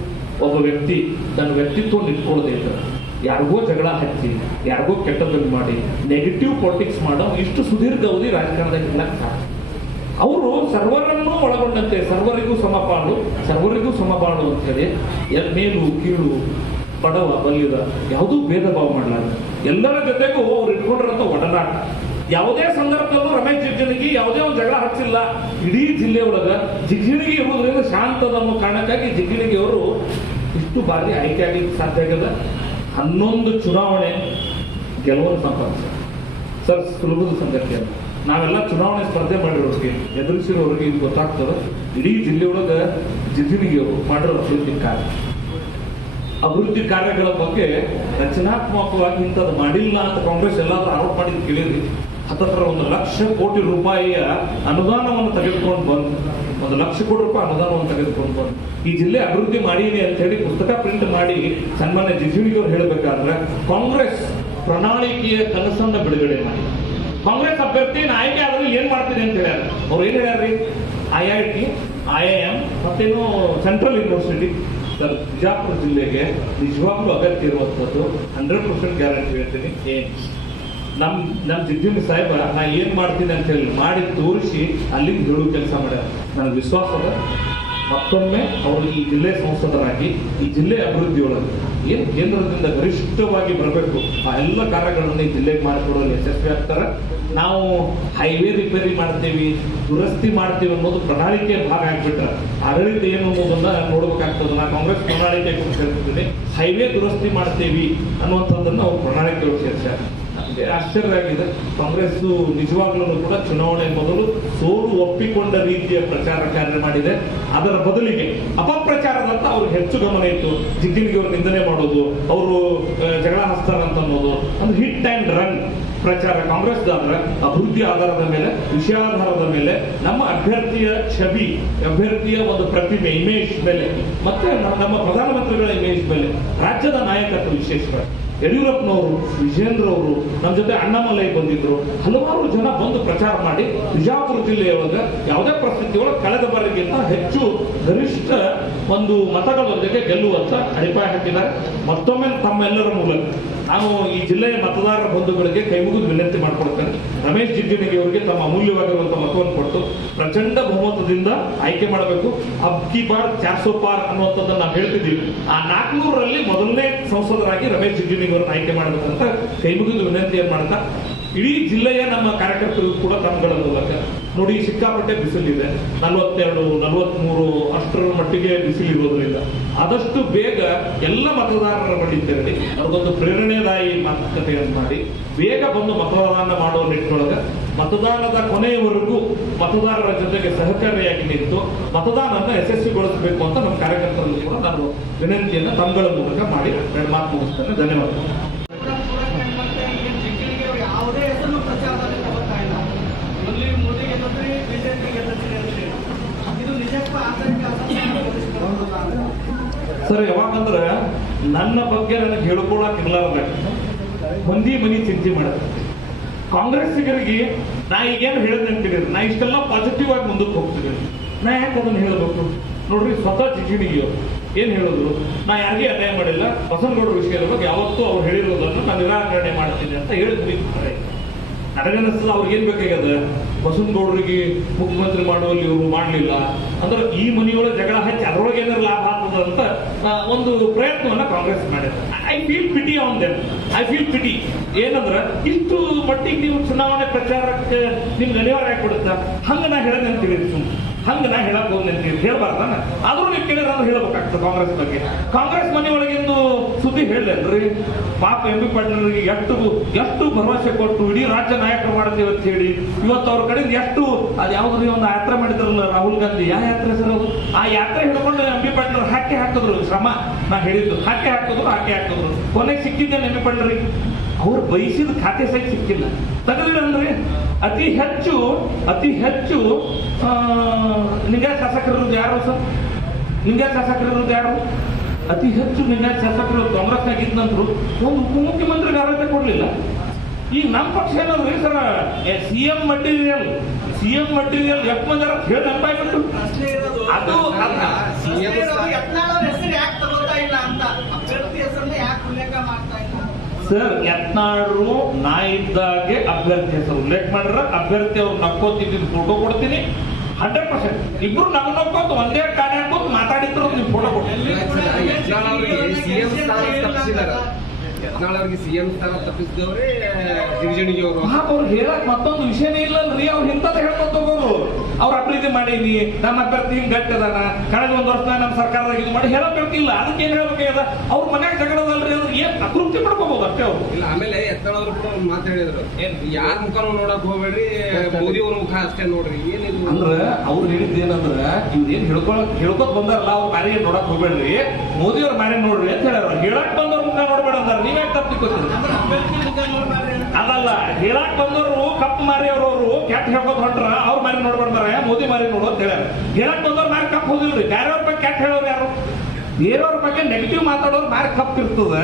ಒಬ್ಬ ವ್ಯಕ್ತಿ ತನ್ನ ವ್ಯಕ್ತಿತ್ವ ನಿಂತ್ಕೊಳ್ಳದೆ ಇದ್ದಾರೆ ಯಾರಿಗೋ ಜಗಳ ಹಚ್ಚಿ, ಯಾರಿಗೋ ಕೆಟ್ಟದನ್ನು ಮಾಡಿ ನೆಗೆಟಿವ್ ಪಾಲಿಟಿಕ್ಸ್ ಮಾಡೋ ಇಷ್ಟು ಸುದೀರ್ಘ ಅವಧಿ ರಾಜಕಾರಣದಲ್ಲಿ ಇರ್ಲಕ್ಕೆ ಸಾಧ್ಯ. ಅವರು ಸರ್ವರನ್ನು ಒಳಗೊಂಡಂತೆ, ಸರ್ವರಿಗೂ ಸಮಪಾಲು ಸರ್ವರಿಗೂ ಸಮಬಾಳು ಅಂತ ಹೇಳಿ ಮೇಲು, ಕೀಳು ಬಡವ ಬಲ್ಲಿದ ಯಾವುದೂ ಭೇದ ಭಾವ ಮಾಡಲಾರ ಎಲ್ಲರ ಜೊತೆಗೂ ಅವ್ರು ಇಟ್ಕೊಂಡಿರೋಂಥ ಒಡನಾಟ. ಯಾವುದೇ ಸಂದರ್ಭದಲ್ಲೂ ರಮೇಶ್ ಜಿಗ್ಜಿಣಿಗಿ ಯಾವುದೇ ಒಂದು ಜಗಳ ಹಚ್ಚಿಲ್ಲ. ಇಡೀ ಜಿಲ್ಲೆ ಒಳಗ ಜಿಗ್ಜಿಣಿಗಿ ಇರುವುದರಿಂದ ಶಾಂತದ ಅನ್ನೋ ಕಾರಣಕ್ಕಾಗಿ ಜಿಗ್ಜಿಣಿಗಿ ಅವರು ಇಷ್ಟು ಬಾರಿ ಆಯ್ಕೆ ಆಗಲಿಕ್ಕೆ ಸಾಧ್ಯ ಆಗಿಲ್ಲ. ಹನ್ನೊಂದು ಚುನಾವಣೆ ಗೆಲುವನ್ನು ಸಂಪಾದಿಸ ಸರ್, ಸುಲಭದ ಸಂದರ್ಭ ನಾವೆಲ್ಲ ಚುನಾವಣೆ ಸ್ಪರ್ಧೆ ಮಾಡಿರೋರಿಗೆ, ಎದುರಿಸಿರೋರಿಗೆ ಇದು ಗೊತ್ತಾಗ್ತದೆ. ಇಡೀ ಜಿಲ್ಲೆಯೊಳಗೆ ಅವರು ಮಾಡಿರೋ ಅಭಿವೃದ್ಧಿ ಕಾರ್ಯ ಅಭಿವೃದ್ಧಿ ಕಾರ್ಯಗಳ ಬಗ್ಗೆ ರಚನಾತ್ಮಕವಾಗಿ ಇಂಥದ್ದು ಮಾಡಿಲ್ಲ ಅಂತ ಕಾಂಗ್ರೆಸ್ ಎಲ್ಲಾದ್ರೂ ಆರೋಪ ಮಾಡಿದ್ ಕೇಳಿದ್ರಿ. ಹತ್ತತ್ರ ಒಂದು ಲಕ್ಷ ಕೋಟಿ ರೂಪಾಯಿಯ ಅನುದಾನವನ್ನು ತೆಗೆದುಕೊಂಡು ಬಂದು, ಒಂದು ಲಕ್ಷ ಕೋಟಿ ರೂಪಾಯಿ ಅನುದಾನವನ್ನು ತೆಗೆದುಕೊಂಡು ಬಂದು. ಈ ಜಿಲ್ಲೆ ಅಭಿವೃದ್ಧಿ ಮಾಡೀನಿ ಅಂತ ಹೇಳಿ ಪುಸ್ತಕ ಪ್ರಿಂಟ್ ಮಾಡಿ ಸನ್ಮಾನ್ಯ ಜಿಜಿಣಿಗೆ ಅವ್ರು ಹೇಳಬೇಕಾದ್ರೆ ಕಾಂಗ್ರೆಸ್ ಪ್ರಣಾಳಿಕೆಯ ಕನಸನ್ನ ಬಿಡುಗಡೆ ಮಾಡಿ ಕಾಂಗ್ರೆಸ್ ಅಭ್ಯರ್ಥಿ ಆಯ್ಕೆ ಆದ್ರೆ ಏನ್ ಮಾಡ್ತೀನಿ ಅಂತ ಹೇಳ್ಯಾರ? ಅವ್ರು ಏನ್ ಹೇಳ್ಯಾರ್ರಿ? I I T I I M ಮತ್ತೇನು ಸೆಂಟ್ರಲ್ ಯೂನಿವರ್ಸಿಟಿ ಸರ್ ಬಿಜಾಪುರ ಜಿಲ್ಲೆಗೆ ನಿಜವಾಗ್ಲೂ ಅಗತ್ಯ ಇರುವಂಥದ್ದು ಹಂಡ್ರೆಡ್ ಪರ್ಸೆಂಟ್ ಗ್ಯಾರಂಟಿ ಹೇಳ್ತೀನಿ. ಏಮ್ಸ್ ನಮ್ಮ ನಮ್ ಸಿದ್ದಿನ ಸಾಹೇಬ ನಾ ಏನು ಮಾಡ್ತೀನಿ ಅಂತ ಹೇಳಿ ಮಾಡಿ ತೋರಿಸಿ ಅಲ್ಲಿಂದ ಹೇಳುವ ಕೆಲಸ ಮಾಡ್ಯಾರ. ನನಗೆ ವಿಶ್ವಾಸ ಅದ. ಮತ್ತೊಮ್ಮೆ ಅವರು ಈ ಜಿಲ್ಲೆ ಸಂಸದರಾಗಿ ಈ ಜಿಲ್ಲೆ ಅಭಿವೃದ್ಧಿಯೊಳಗೆ ಏನ್ ಕೇಂದ್ರದಿಂದ ಗರಿಷ್ಠವಾಗಿ ಬರಬೇಕು? ಆ ಎಲ್ಲ ಕಾರ್ಯಗಳನ್ನು ಈ ಜಿಲ್ಲೆಗೆ ಮಾಡಿಕೊಡೋ ಯಶಸ್ವಿ ಆಗ್ತಾರೆ. ನಾವು ಹೈವೇ ರಿಪೇರಿ ಮಾಡ್ತೀವಿ, ದುರಸ್ತಿ ಮಾಡ್ತೀವಿ ಅನ್ನೋದು ಪ್ರಣಾಳಿಕೆ ಭಾಗ ಆಗ್ಬಿಟ್ರೆ. ಆಡಳಿತ ಏನು ಅನ್ನೋದನ್ನ ನೋಡ್ಬೇಕಾಗ್ತದೆ. ನಾ ಕಾಂಗ್ರೆಸ್ ಪ್ರಣಾಳಿಕೆ ಕುರಿತು ಹೈವೇ ದುರಸ್ತಿ ಮಾಡ್ತೀವಿ ಅನ್ನುವಂಥದ್ದನ್ನು ಅವ್ರು ಪ್ರಣಾಳಿಕೆ ಸೇರಿಸ್ಯಾರ. ಆಶ್ಚರ್ಯ ಆಗಿದೆ ಕಾಂಗ್ರೆಸ್ ನಿಜವಾಗ್ಲೂ ಕೂಡ ಚುನಾವಣೆ ಮೊದಲು ಸೋಲು ಒಪ್ಪಿಕೊಂಡ ರೀತಿಯ ಪ್ರಚಾರ ಕಾರ್ಯ ಮಾಡಿದೆ. ಅದರ ಬದಲಿಗೆ ಅಪಪ್ರಚಾರದಂತ ಅವ್ರಿಗೆ ಹೆಚ್ಚು ಗಮನ ಇತ್ತು ಜಿಗ್ಗಿನಿಗೆ ಅವರು ನಿಂದನೆ ಮಾಡೋದು, ಅವರು ಜಗಳ ಹಸ್ತಾರ ಅಂತ ಅನ್ನೋದು, ಒಂದು ಹಿಟ್ ಅಂಡ್ ರನ್ ಪ್ರಚಾರ. ಕಾಂಗ್ರೆಸ್ ಅಂದ್ರೆ ಅಭಿವೃದ್ಧಿ ಆಧಾರದ ಮೇಲೆ ವಿಷಯಾಧಾರದ ಮೇಲೆ, ನಮ್ಮ ಅಭ್ಯರ್ಥಿಯ ಛಬಿ ಅಭ್ಯರ್ಥಿಯ ಒಂದು ಪ್ರತಿಮೆ ಇಮೇಜ್ ಮೇಲೆ ಮತ್ತೆ ನಮ್ಮ ಪ್ರಧಾನಮಂತ್ರಿಗಳ ಇಮೇಜ್ ಮೇಲೆ ರಾಜ್ಯದ ನಾಯಕತ್ವ ವಿಶೇಷವಾಗಿ ಯಡಿಯೂರಪ್ಪನವರು ವಿಜೇಂದ್ರ ಅವರು ನಮ್ಮ ಜೊತೆ ಅಣ್ಣಾಮಲೈ ಬಂದಿದ್ರು. ಹಲವಾರು ಜನ ಬಂದು ಪ್ರಚಾರ ಮಾಡಿ, ಬಿಜಾಪುರ ಜಿಲ್ಲೆಯೊಳಗ ಯಾವುದೇ ಪರಿಸ್ಥಿತಿಯೊಳಗೆ ಕಳೆದ ಬಾರಿಗಿಂತ ಹೆಚ್ಚು ಗರಿಷ್ಠ ಒಂದು ಮತಗಳೊಂದಿಗೆ ಗೆಲ್ಲುವಂತ ಅಡಿಪಾಯ ಹಾಕಿದ್ದಾರೆ. ಮತ್ತೊಮ್ಮೆ ತಮ್ಮೆಲ್ಲರ ಮೂಲಕ ನಾನು ಈ ಜಿಲ್ಲೆಯ ಮತದಾರರ ಬಂಧುಗಳಿಗೆ ಕೈ ಮುಗಿದು ವಿನಂತಿ ಮಾಡಿಕೊಡ್ತೇನೆ ರಮೇಶ್ ಜಿಗ್ಜಿಣಿಗೆ ಅವರಿಗೆ ತಮ್ಮ ಅಮೂಲ್ಯವಾಗಿರುವಂತಹ ಮತವನ್ನು ಕೊಟ್ಟು ಪ್ರಚಂಡ ಬಹುಮತದಿಂದ ಆಯ್ಕೆ ಮಾಡಬೇಕು. ಅಬ್ಕಿ ಬಾರ್ ಚಾರ್ಸೋ ಪಾರ್ ಅನ್ನುವಂಥದ್ದನ್ನು ನಾವು ಹೇಳ್ತಿದ್ದೀವಿ. ಆ ನಾಲ್ಕುನೂರರಲ್ಲಿ ಮೊದಲನೇ ಸಂಸದರಾಗಿ ರಮೇಶ್ ಜಿಗ್ಜಿಣಿಗೆ ಅವರನ್ನು ಆಯ್ಕೆ ಮಾಡಬೇಕಂತ ಕೈ ಮುಗಿದು ವಿನಂತಿಯನ್ನು ಮಾಡ್ತಾ ಇಡೀ ಜಿಲ್ಲೆಯ ನಮ್ಮ ಕಾರ್ಯಕರ್ತರು ಕೂಡ ತಮ್ಮಗಳ ಮೂಲಕ ನೋಡಿ ಸಿಕ್ಕಾಪಟ್ಟೆ ಬಿಸಿಲಿದೆ. ನಲವತ್ತೆರಡು, ನಲವತ್ಮೂರು ಅಷ್ಟರ ಮಟ್ಟಿಗೆ ಬಿಸಿಲಿರೋದ್ರಿಂದ ಆದಷ್ಟು ಬೇಗ ಎಲ್ಲ ಮತದಾರರ ಬಳಿ ತೆರಳಿ, ಅವ್ರಿಗೊಂದು ಪ್ರೇರಣೆದಾಯಿ ಮಾತುಕತೆಯನ್ನು ಮಾಡಿ, ಬೇಗ ಬಂದು ಮತದಾನ ಮಾಡುವ ನಿಟ್ಟಿನೊಳಗೆ ಮತದಾನದ ಕೊನೆಯವರೆಗೂ ಮತದಾರರ ಜೊತೆಗೆ ಸಹಕಾರಿಯಾಗಿ ನಿಂತು ಮತದಾನವನ್ನು ಯಶಸ್ವಿಗೊಳಿಸಬೇಕು ಅಂತ ನಮ್ಮ ಕಾರ್ಯಕರ್ತರಲ್ಲಿ ಕೂಡ ನಾನು ವಿನಂತಿಯನ್ನು ತಮ್ಮಗಳ ಮೂಲಕ ಮಾಡಿ, ಮಾತು ಮುಗಿಸ್ತೇನೆ. ಧನ್ಯವಾದ ಯಾವುದೇ ಹೆಸರು ಪ್ರಚಾರದಲ್ಲಿ ತಗೋತಾ ಇಲ್ಲ ಇಲ್ಲಿ ಮೋದಿ ಗೆದ್ದರೆ ಬಿಜೆಪಿ ಗೆದ್ದರೆ ಇದು ನಿಜಕ್ಕೂ ಆಂತರಿಕ ಅಸಮಾಧಾನ ಸರ್ ಯಾವಾಗಂದ್ರೆ ನನ್ನ ಬಗ್ಗೆ ನನಗೆ ಹೇಳ್ಕೊಳಕ್ ಇರ್ಲಾರ್ದ ಮಂದಿ ಮನಿ ಚಿಂತೆ ಮಾಡ ಕಾಂಗ್ರೆಸ್ಸಿಗರಿಗೆ ನಾ ಈಗೇನು ಹೇಳಿದೆ ಅಂತೀನಿ ನಾ ಇಷ್ಟೆಲ್ಲ ಪಾಸಿಟಿವ್ ಆಗಿ ಮುಂದಕ್ಕೆ ಹೋಗ್ತೀನಿ ನಾ ಯಾಕೆ ಅದನ್ನ ಹೇಳಬೇಕು? ನೋಡ್ರಿ, ಸ್ವತಃ ಜಿಗಿಣಿಗೆ ಏನ್ ಹೇಳಿದ್ರು ನಾ ಯಾರಿಗೆ ಅನ್ಯಾಯ ಮಾಡಿಲ್ಲ. ಬಸವನಗೌಡರ ವಿಷಯದ ಬಗ್ಗೆ ಯಾವತ್ತೂ ಅವ್ರು ಹೇಳಿರೋದನ್ನು ನಾನು ನಿರಾಕರಣೆ ಮಾಡ್ತೀನಿ ಅಂತ ಹೇಳಿದ್ವಿ. ನನಗನ್ನಿಸ್ತದೆ ಅವ್ರಿಗೆ ಏನ್ ಬೇಕಾಗ್ಯದ? ಬಸವನಗೌಡರಿಗೆ ಮುಖ್ಯಮಂತ್ರಿ ಮಾಡುವಲ್ಲಿ ಇವರು ಮಾಡಲಿಲ್ಲ. ಅಂದ್ರೆ ಈ ಮನೆಯೊಳಗೆ ಜಗಳ ಹಚ್ಚಿ ಅದರೊಳಗೆ ಏನಾದ್ರು ಲಾಭ ಆಗ್ತದ ಅಂತ ಒಂದು ಪ್ರಯತ್ನವನ್ನ ಕಾಂಗ್ರೆಸ್ ಮಾಡಿದೆ. I feel pity on them I feel pity ಏನಂದ್ರ ಇಷ್ಟು ಮಟ್ಟಿಗೆ ನೀವು ಚುನಾವಣೆ ಪ್ರಚಾರಕ್ಕೆ ನಿಮ್ಗೆ ಅನಿವಾರ್ಯ ಕೊಡುತ್ತ ಹಂಗ ನಾ ಹೇಳದೆ ಅಂತೀವಿ ಸುಮ್ಮನೆ ಹಂಗ ನಾ ಹೇಳಕ್ ಅಂತೀವಿ ಹೇಳ್ಬಾರ್ದ ಆದ್ರೂ ನೀವು ಕೇಳಿದ್ರೆ ಹೇಳ್ಬೇಕಾಗ್ತದೆ ಕಾಂಗ್ರೆಸ್ ಬಗ್ಗೆ. ಕಾಂಗ್ರೆಸ್ ಮನೆಯೊಳಗಿಂದು ಸುದ್ದಿ ಹೇಳಲ್ರಿ ಪಾಪ ಎಂ ಬಿ ಪಾಟೀಲ್ರಿಗೆ ಎಷ್ಟು ಎಷ್ಟು ಭರವಸೆ ಕೊಟ್ಟು ಇಡೀ ರಾಜ್ಯ ನಾಯಕರು ಮಾಡ್ತೀವಿ ಅಂತ ಹೇಳಿ. ಇವತ್ತು ಅವ್ರ ಕಡೆಯಿಂದ ಎಷ್ಟು ಅದು ಯಾವ್ದು ಒಂದು ಯಾತ್ರೆ ಮಾಡಿದ್ರಲ್ಲ ರಾಹುಲ್ ಗಾಂಧಿ? ಯಾವ ಯಾತ್ರೆ ಸರ್ ಅದು? ಆ ಯಾತ್ರೆ ಹಿಡ್ಕೊಂಡು ಎಂ ಬಿ ಪಾಟೀಲ್ ಹಾಕಿ ಹಾಕಿದ್ರು. ಶ್ರಮ. ನಾ ಹೇಳಿದ್ದು. ಹಾಕಿ ಹಾಕಿದ್ರು ಹಾಕಿ ಹಾಕಿದ್ರು. ಕೊನೆಗೆ ಸಿಕ್ಕಿದ್ದೇನೆ ಎಂ ಬಿ ಪಾಟೀಲ್ರಿಗೆ? ಅವ್ರು ಬಯಸಿದ ಖಾತೆ ಸಹಿತ ಸಿಕ್ಕಿಲ್ಲ. ತಗದಿಡಂದ್ರೆ ಅತಿ ಹೆಚ್ಚು ಅತಿ ಹೆಚ್ಚು ಲಿಂಗಾಯತ ಶಾಸಕರಿರೋದು ಯಾರು ಸರ್? ಲಿಂಗಾಯತ ಶಾಸಕರಿರೋದು ಯಾರು? ಅತಿ ಹೆಚ್ಚು ಲಿಂಗಾಯತ ಶಾಸಕರು ಕಾಂಗ್ರೆಸ್ ಇದ್ದ ನಂತರ ಒಂದು ಉಪಮುಖ್ಯಮಂತ್ರಿಗೆ ಅರ್ಹತೆ ಕೊಡಲಿಲ್ಲ. ಈಗ ನಮ್ಮ ಪಕ್ಷ ಏನಂದ್ರಿ sir C M material C M material ಅಂತ ಹೇಳಿ ಇರೋದು. ಅದು ಅಲ್ಲ. ಪ್ರಶ್ನೆ ಇರೋದು ಯತ್ನಾಳ್ ಅವ್ರ ಹೆಸರು ಯಾಕೆ ತಗೋತಾ ಇಲ್ಲ ಅಂತ ಅಭ್ಯರ್ಥಿ ಹೆಸರನ್ನ ಯಾಕೆ ಉಲ್ಲೇಖ ಮಾಡ್ತಾ ಇಲ್ಲ ಸರ್ ಯತ್ನಾಡ್ರು ನಾ ಇದ್ದಾಗೆ ಅಭ್ಯರ್ಥಿ ಹೆಸರು. ಲೇಟ್ ಮಾಡ್ರ, ಅಭ್ಯರ್ಥಿ ಅವ್ರು ನಕ್ಕೋತಿದ್ದು ಫೋಟೋ ಕೊಡ್ತೀನಿ. ಹಂಡ್ರೆಡ್ ಪರ್ಸೆಂಟ್ ಇಬ್ರು ನಮ್ ನಕ್ಕೋತ, ಒಂದೇ ಕಾರ್ಯ ಮಾತಾಡಿದ್ರು, ನಿಮ್ ಫೋಟೋ ಕೊಡ್ತೀನಿ. ಯತ್ನಾಳ್ ಅವ್ರಿಗೆ ಸಿಎಂ ಸ್ಥಾನ ತಪ್ಪಿಸಿದವರೇ ಜಿಗಜಿಣಿಗೆ ಅವರು. ಅವ್ರು ಹೇಳಕ್ ಮತ್ತೊಂದು ವಿಷಯನೇ ಇಲ್ಲಲ್ರಿ ಅವ್ರು ಇಂಥದ್ದು ಹೇಳ್ಕೊಂತ ಹೋಗೋರು. ಅವ್ರ ಅಭಿವೃದ್ಧಿ ಮಾಡೀನಿ ನಮ್ಮ ಅಭ್ಯರ್ಥಿ ಹಿಂಗ್ ಗಟ್ಟಿ ಅದಾನ ಕಳೆದ ಒಂದು ವರ್ಷ ನಮ್ಮ ಸರ್ಕಾರದಾಗ ಇದು ಮಾಡಿ ಹೇಳಬೇಕಿಲ್ಲ. ಅದಕ್ಕೆ ಏನ್ ಹೇಳ್ಬೇಕಾಗ್ಯದ? ಅವ್ರ ಮನ್ಯಾಗ ಜಗಳದಲ್ರಿ ಅಂದ್ರೆ ಏನ್ ಅತೃಪ್ತಿ ಪಡ್ಕೋಬಹುದು ಅಷ್ಟೇ ಅವ್ರು. ಇಲ್ಲ ಆಮೇಲೆ ಅವರು ಕೂಡ ಒಂದು ಮಾತು ಹೇಳಿದ್ರು. ಏನ್? ಯಾರ ಮುಖ ನೋಡಕ್ ಹೋಗ್ಬೇಡ್ರಿ ಮೋದಿ ಅವ್ರ ಮುಖ ಅಷ್ಟೇ ನೋಡ್ರಿ ಏನಿದ್ರು. ಅಂದ್ರ ಅವ್ರು ಹೇಳಿದ್ ಏನಂದ್ರ ಇವ್ರು ಏನ್ ಹೇಳ್ಕೊಳಕ್ ಹೇಳ್ಕೊತ್ ಬಂದಾರಲ್ಲ ಅವ್ರ ಮಾರಿ ನೋಡಕ್ ಹೋಗ್ಬೇಡ್ರಿ. ಮೋದಿ ಅವ್ರ ಮನೆ ನೋಡ್ರಿ ಅಂತ ಹೇಳ್ಯಾರ. ಹೇಳಕ್ ಬಂದವ್ರ ಮುಖ ನೋಡ್ಬೇಡ ಅಂದಾರ ನೋಡ್ಬಾರ್ರಿ ಅಂತ ಅದಲ್ಲ ಹೇಳಕ್ ಬಂದವರು ಕಪ್ಪು ಮಾರಿ ಅವರು ಕೆಟ್ಟ ಹೇಳ್ಕೊತ ಹೊಂಟ್ರ, ಅವ್ರ ಮಾರಿ ನೋಡ್ಬಾರ್ದಾರ ಮೋದಿ ಮಾರಿ ನೋಡು ಅಂತ ಹೇಳ್ಯಾರ. ಹೇಳಕ್ ಬಂದವ್ರು ಮಾರಿ ಕಪ್ಪು ಹೋಗಿಲ್ರಿ ಬೇರೆಯವ್ರ ಬಗ್ಗೆ ಕೆಟ್ಟ ಹೇಳೋರು ಯಾರು? ಬೇರೆಯವ್ರ ಬಗ್ಗೆ ನೆಗೆಟಿವ್ ಮಾತಾಡೋರು ಮಾರಿ ಕಪ್ಪು ಇರ್ತದ.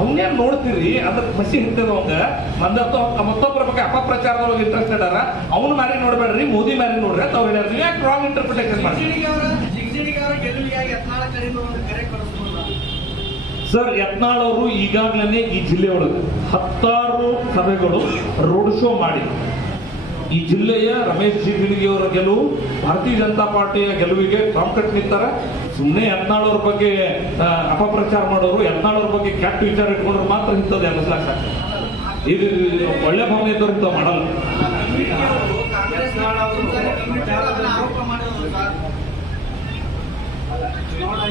ಅವನೇನ್ ನೋಡ್ತೀರಿ? ಅದ್ರ ಖುಷಿ ಇರ್ತದ ಅವಂಗ ಮಂದತ್ತು ಮತ್ತೊಬ್ಬರ ಬಗ್ಗೆ ಅಪಪ್ರಚಾರದೊಳಗೆ ಇಂಟ್ರೆಸ್ಟ್ ಇದಾರ ಅವ್ನ ಮಾರಿ ನೋಡ್ಬೇಡ್ರಿ, ಮೋದಿ ಮಾರಿ ನೋಡ್ರಿ ಅಂತ ಅವ್ರು ಹೇಳ್ಯಾರ. ಯಾಕೆ ರಾಂಗ್ ಇಂಟರ್ಪ್ರಿಟೇಷನ್ ಮಾಡಿ ಸರ್, ಯತ್ನಾಳ್ ಅವರು ಈಗಾಗಲೇ ಈ ಜಿಲ್ಲೆಯೊಳಗೆ ಹತ್ತಾರು ಸಭೆಗಳು ರೋಡ್ ಶೋ ಮಾಡಿ ಈ ಜಿಲ್ಲೆಯ ರಮೇಶ್ ಜಿಗಳಿಗೆ ಅವರ ಗೆಲುವು, ಭಾರತೀಯ ಜನತಾ ಪಾರ್ಟಿಯ ಗೆಲುವಿಗೆ ಕಾಂಕಟ್ ನಿಂತಾರೆ. ಸುಮ್ಮನೆ ಯತ್ನಾಳ್ ಬಗ್ಗೆ ಅಪಪ್ರಚಾರ ಮಾಡೋರು, ಯತ್ನಾಳ್ ಬಗ್ಗೆ ಕೆಟ್ಟ ವಿಚಾರ ಇಟ್ಕೊಂಡ್ರೆ ಮಾತ್ರ ಇಂಥದ್ದು ಅನ್ನಿಸ್ಲಾಕ ಇದು ಒಳ್ಳೆ ಭಾವನೆ ಇದ್ದವ್ರು ಇಂಥ ಮಾಡಲ್ಲ.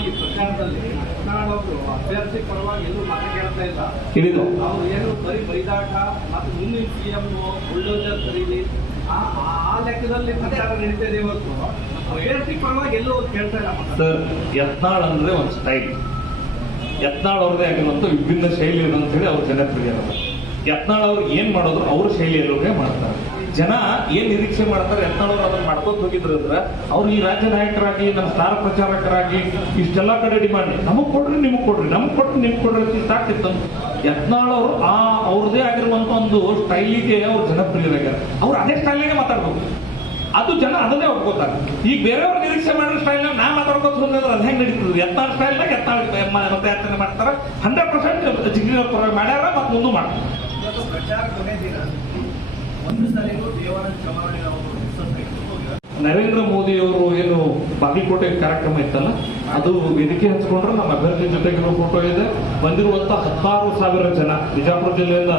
ಈ ಪ್ರಚಾರದಲ್ಲಿ. ಅವರು ಅಭ್ಯರ್ಥಿ ಪರವಾಗಿ ಎಲ್ಲೂ ಮತ ಕೇಳ್ತಾ ಇಲ್ಲ. ತಿಳಿದು ಅವ್ರು ಏನು ಬರೀ ಬೈದಾಟ ಮತ್ತು ಮುಂದಿನ ಸಿ ಎಂ ಬುಲ್ಡೋಜರ್ ಖರೀದಿ ಆ ಲೆಕ್ಕದಲ್ಲಿ ಪ್ರಚಾರ ನಡೀತಾ ಇದೆ ಇವತ್ತು ಅಭ್ಯರ್ಥಿ ಪರವಾಗಿ ಎಲ್ಲೂ ಕೇಳ್ತಾ ಇಲ್ಲ ಸರ್ ಯತ್ನಾಳ್ ಅಂದ್ರೆ ಒಂದು ಸ್ಟೈಲ್ ಯತ್ನಾಳ್ ಅವ್ರದೇ ಆಗಿರುವಂತ ವಿಭಿನ್ನ ಶೈಲಿ ಅಂತ ಹೇಳಿ ಅವ್ರು ಜನಪ್ರಿಯರು ಯತ್ನಾಳ್ ಅವ್ರು ಏನ್ ಮಾಡೋದು ಅವ್ರ ಶೈಲಿಯಲ್ಲೇ ಮಾಡ್ತಾರೆ. ಜನ ಏನ್ ನಿರೀಕ್ಷೆ ಮಾಡ್ತಾರೆ ಯತ್ನಾಳ್ ಅವ್ರು ಅದನ್ನ ಮಾಡ್ಕೊತ ಹೋಗಿದ್ರು ಅಂದ್ರೆ ಅವ್ರು ಈ ರಾಜ್ಯ ನಾಯಕರಾಗಿ ನಮ್ಮ ಸ್ಥಾನ ಪ್ರಚಾರಕರಾಗಿ ಇಷ್ಟೆಲ್ಲ ಕಡೆ ಡಿಮಾಂಡ್ ನಮಗ್ ಕೊಡ್ರಿ, ನಿಮಗ್ ಕೊಡ್ರಿ, ನಮಗ್ ಕೊಟ್ರಿ ನಿಮ್ಗೆ ಕೊಡ್ರಿ ಅಂತ ಇಷ್ಟ ಯತ್ನಾಳ್ ಅವರು ಆ ಅವ್ರದೇ ಆಗಿರುವಂತ ಒಂದು ಸ್ಟೈಲಿಗೆ ಅವ್ರು ಜನಪ್ರಿಯರಾಗ್ಯಾರ. ಅವ್ರು ಅದೇ ಸ್ಟೈಲಿಗೆ ಮಾತಾಡ್ಬೇಕು ಅದು ಜನ ಅದನ್ನೇ ಒಪ್ಕೋತಾರೆ. ಈಗ ಬೇರೆಯವ್ರ ನಿರೀಕ್ಷೆ ಮಾಡೋ ಸ್ಟೈಲ್ ನಾ ಮಾತಾಡ್ಕೊತ ಹೋದ್ರೆ ಅದು ಹೆಂಗ್ ನಡೀತದೆ? ಎತ್ತಾಳ ಸ್ಟೈಲ್ನಾಗ ಎತ್ತಾಳ ಮತಯಾಚನೆ ಮಾಡ್ತಾರೆ. ಹಂಡ್ರೆಡ್ ಪರ್ಸೆಂಟ್ ಜಿಗ್ನಿ ಪರವಾಗಿ ಮಾಡ್ಯಾರ ಮತ್ತೆ ಮುಂದೆ ಮಾಡ್ತಾರೆ. ನರೇಂದ್ರ ಮೋದಿ ಅವರು ಏನು ಬಾಗಲಕೋಟೆ ಕಾರ್ಯಕ್ರಮ ಇತ್ತಲ್ಲ, ಅದು ವೇದಿಕೆ ಹಂಚ್ಕೊಂಡ್ರೆ ನಮ್ಮ ಅಭ್ಯರ್ಥಿ ಜೊತೆಗಿರೋ ಫೋಟೋ ಇದೆ. ಬಂದಿರುವಂತ ಹತ್ತಾರು ಸಾವಿರ ಜನ, ಬಿಜಾಪುರ ಜಿಲ್ಲೆಯಿಂದ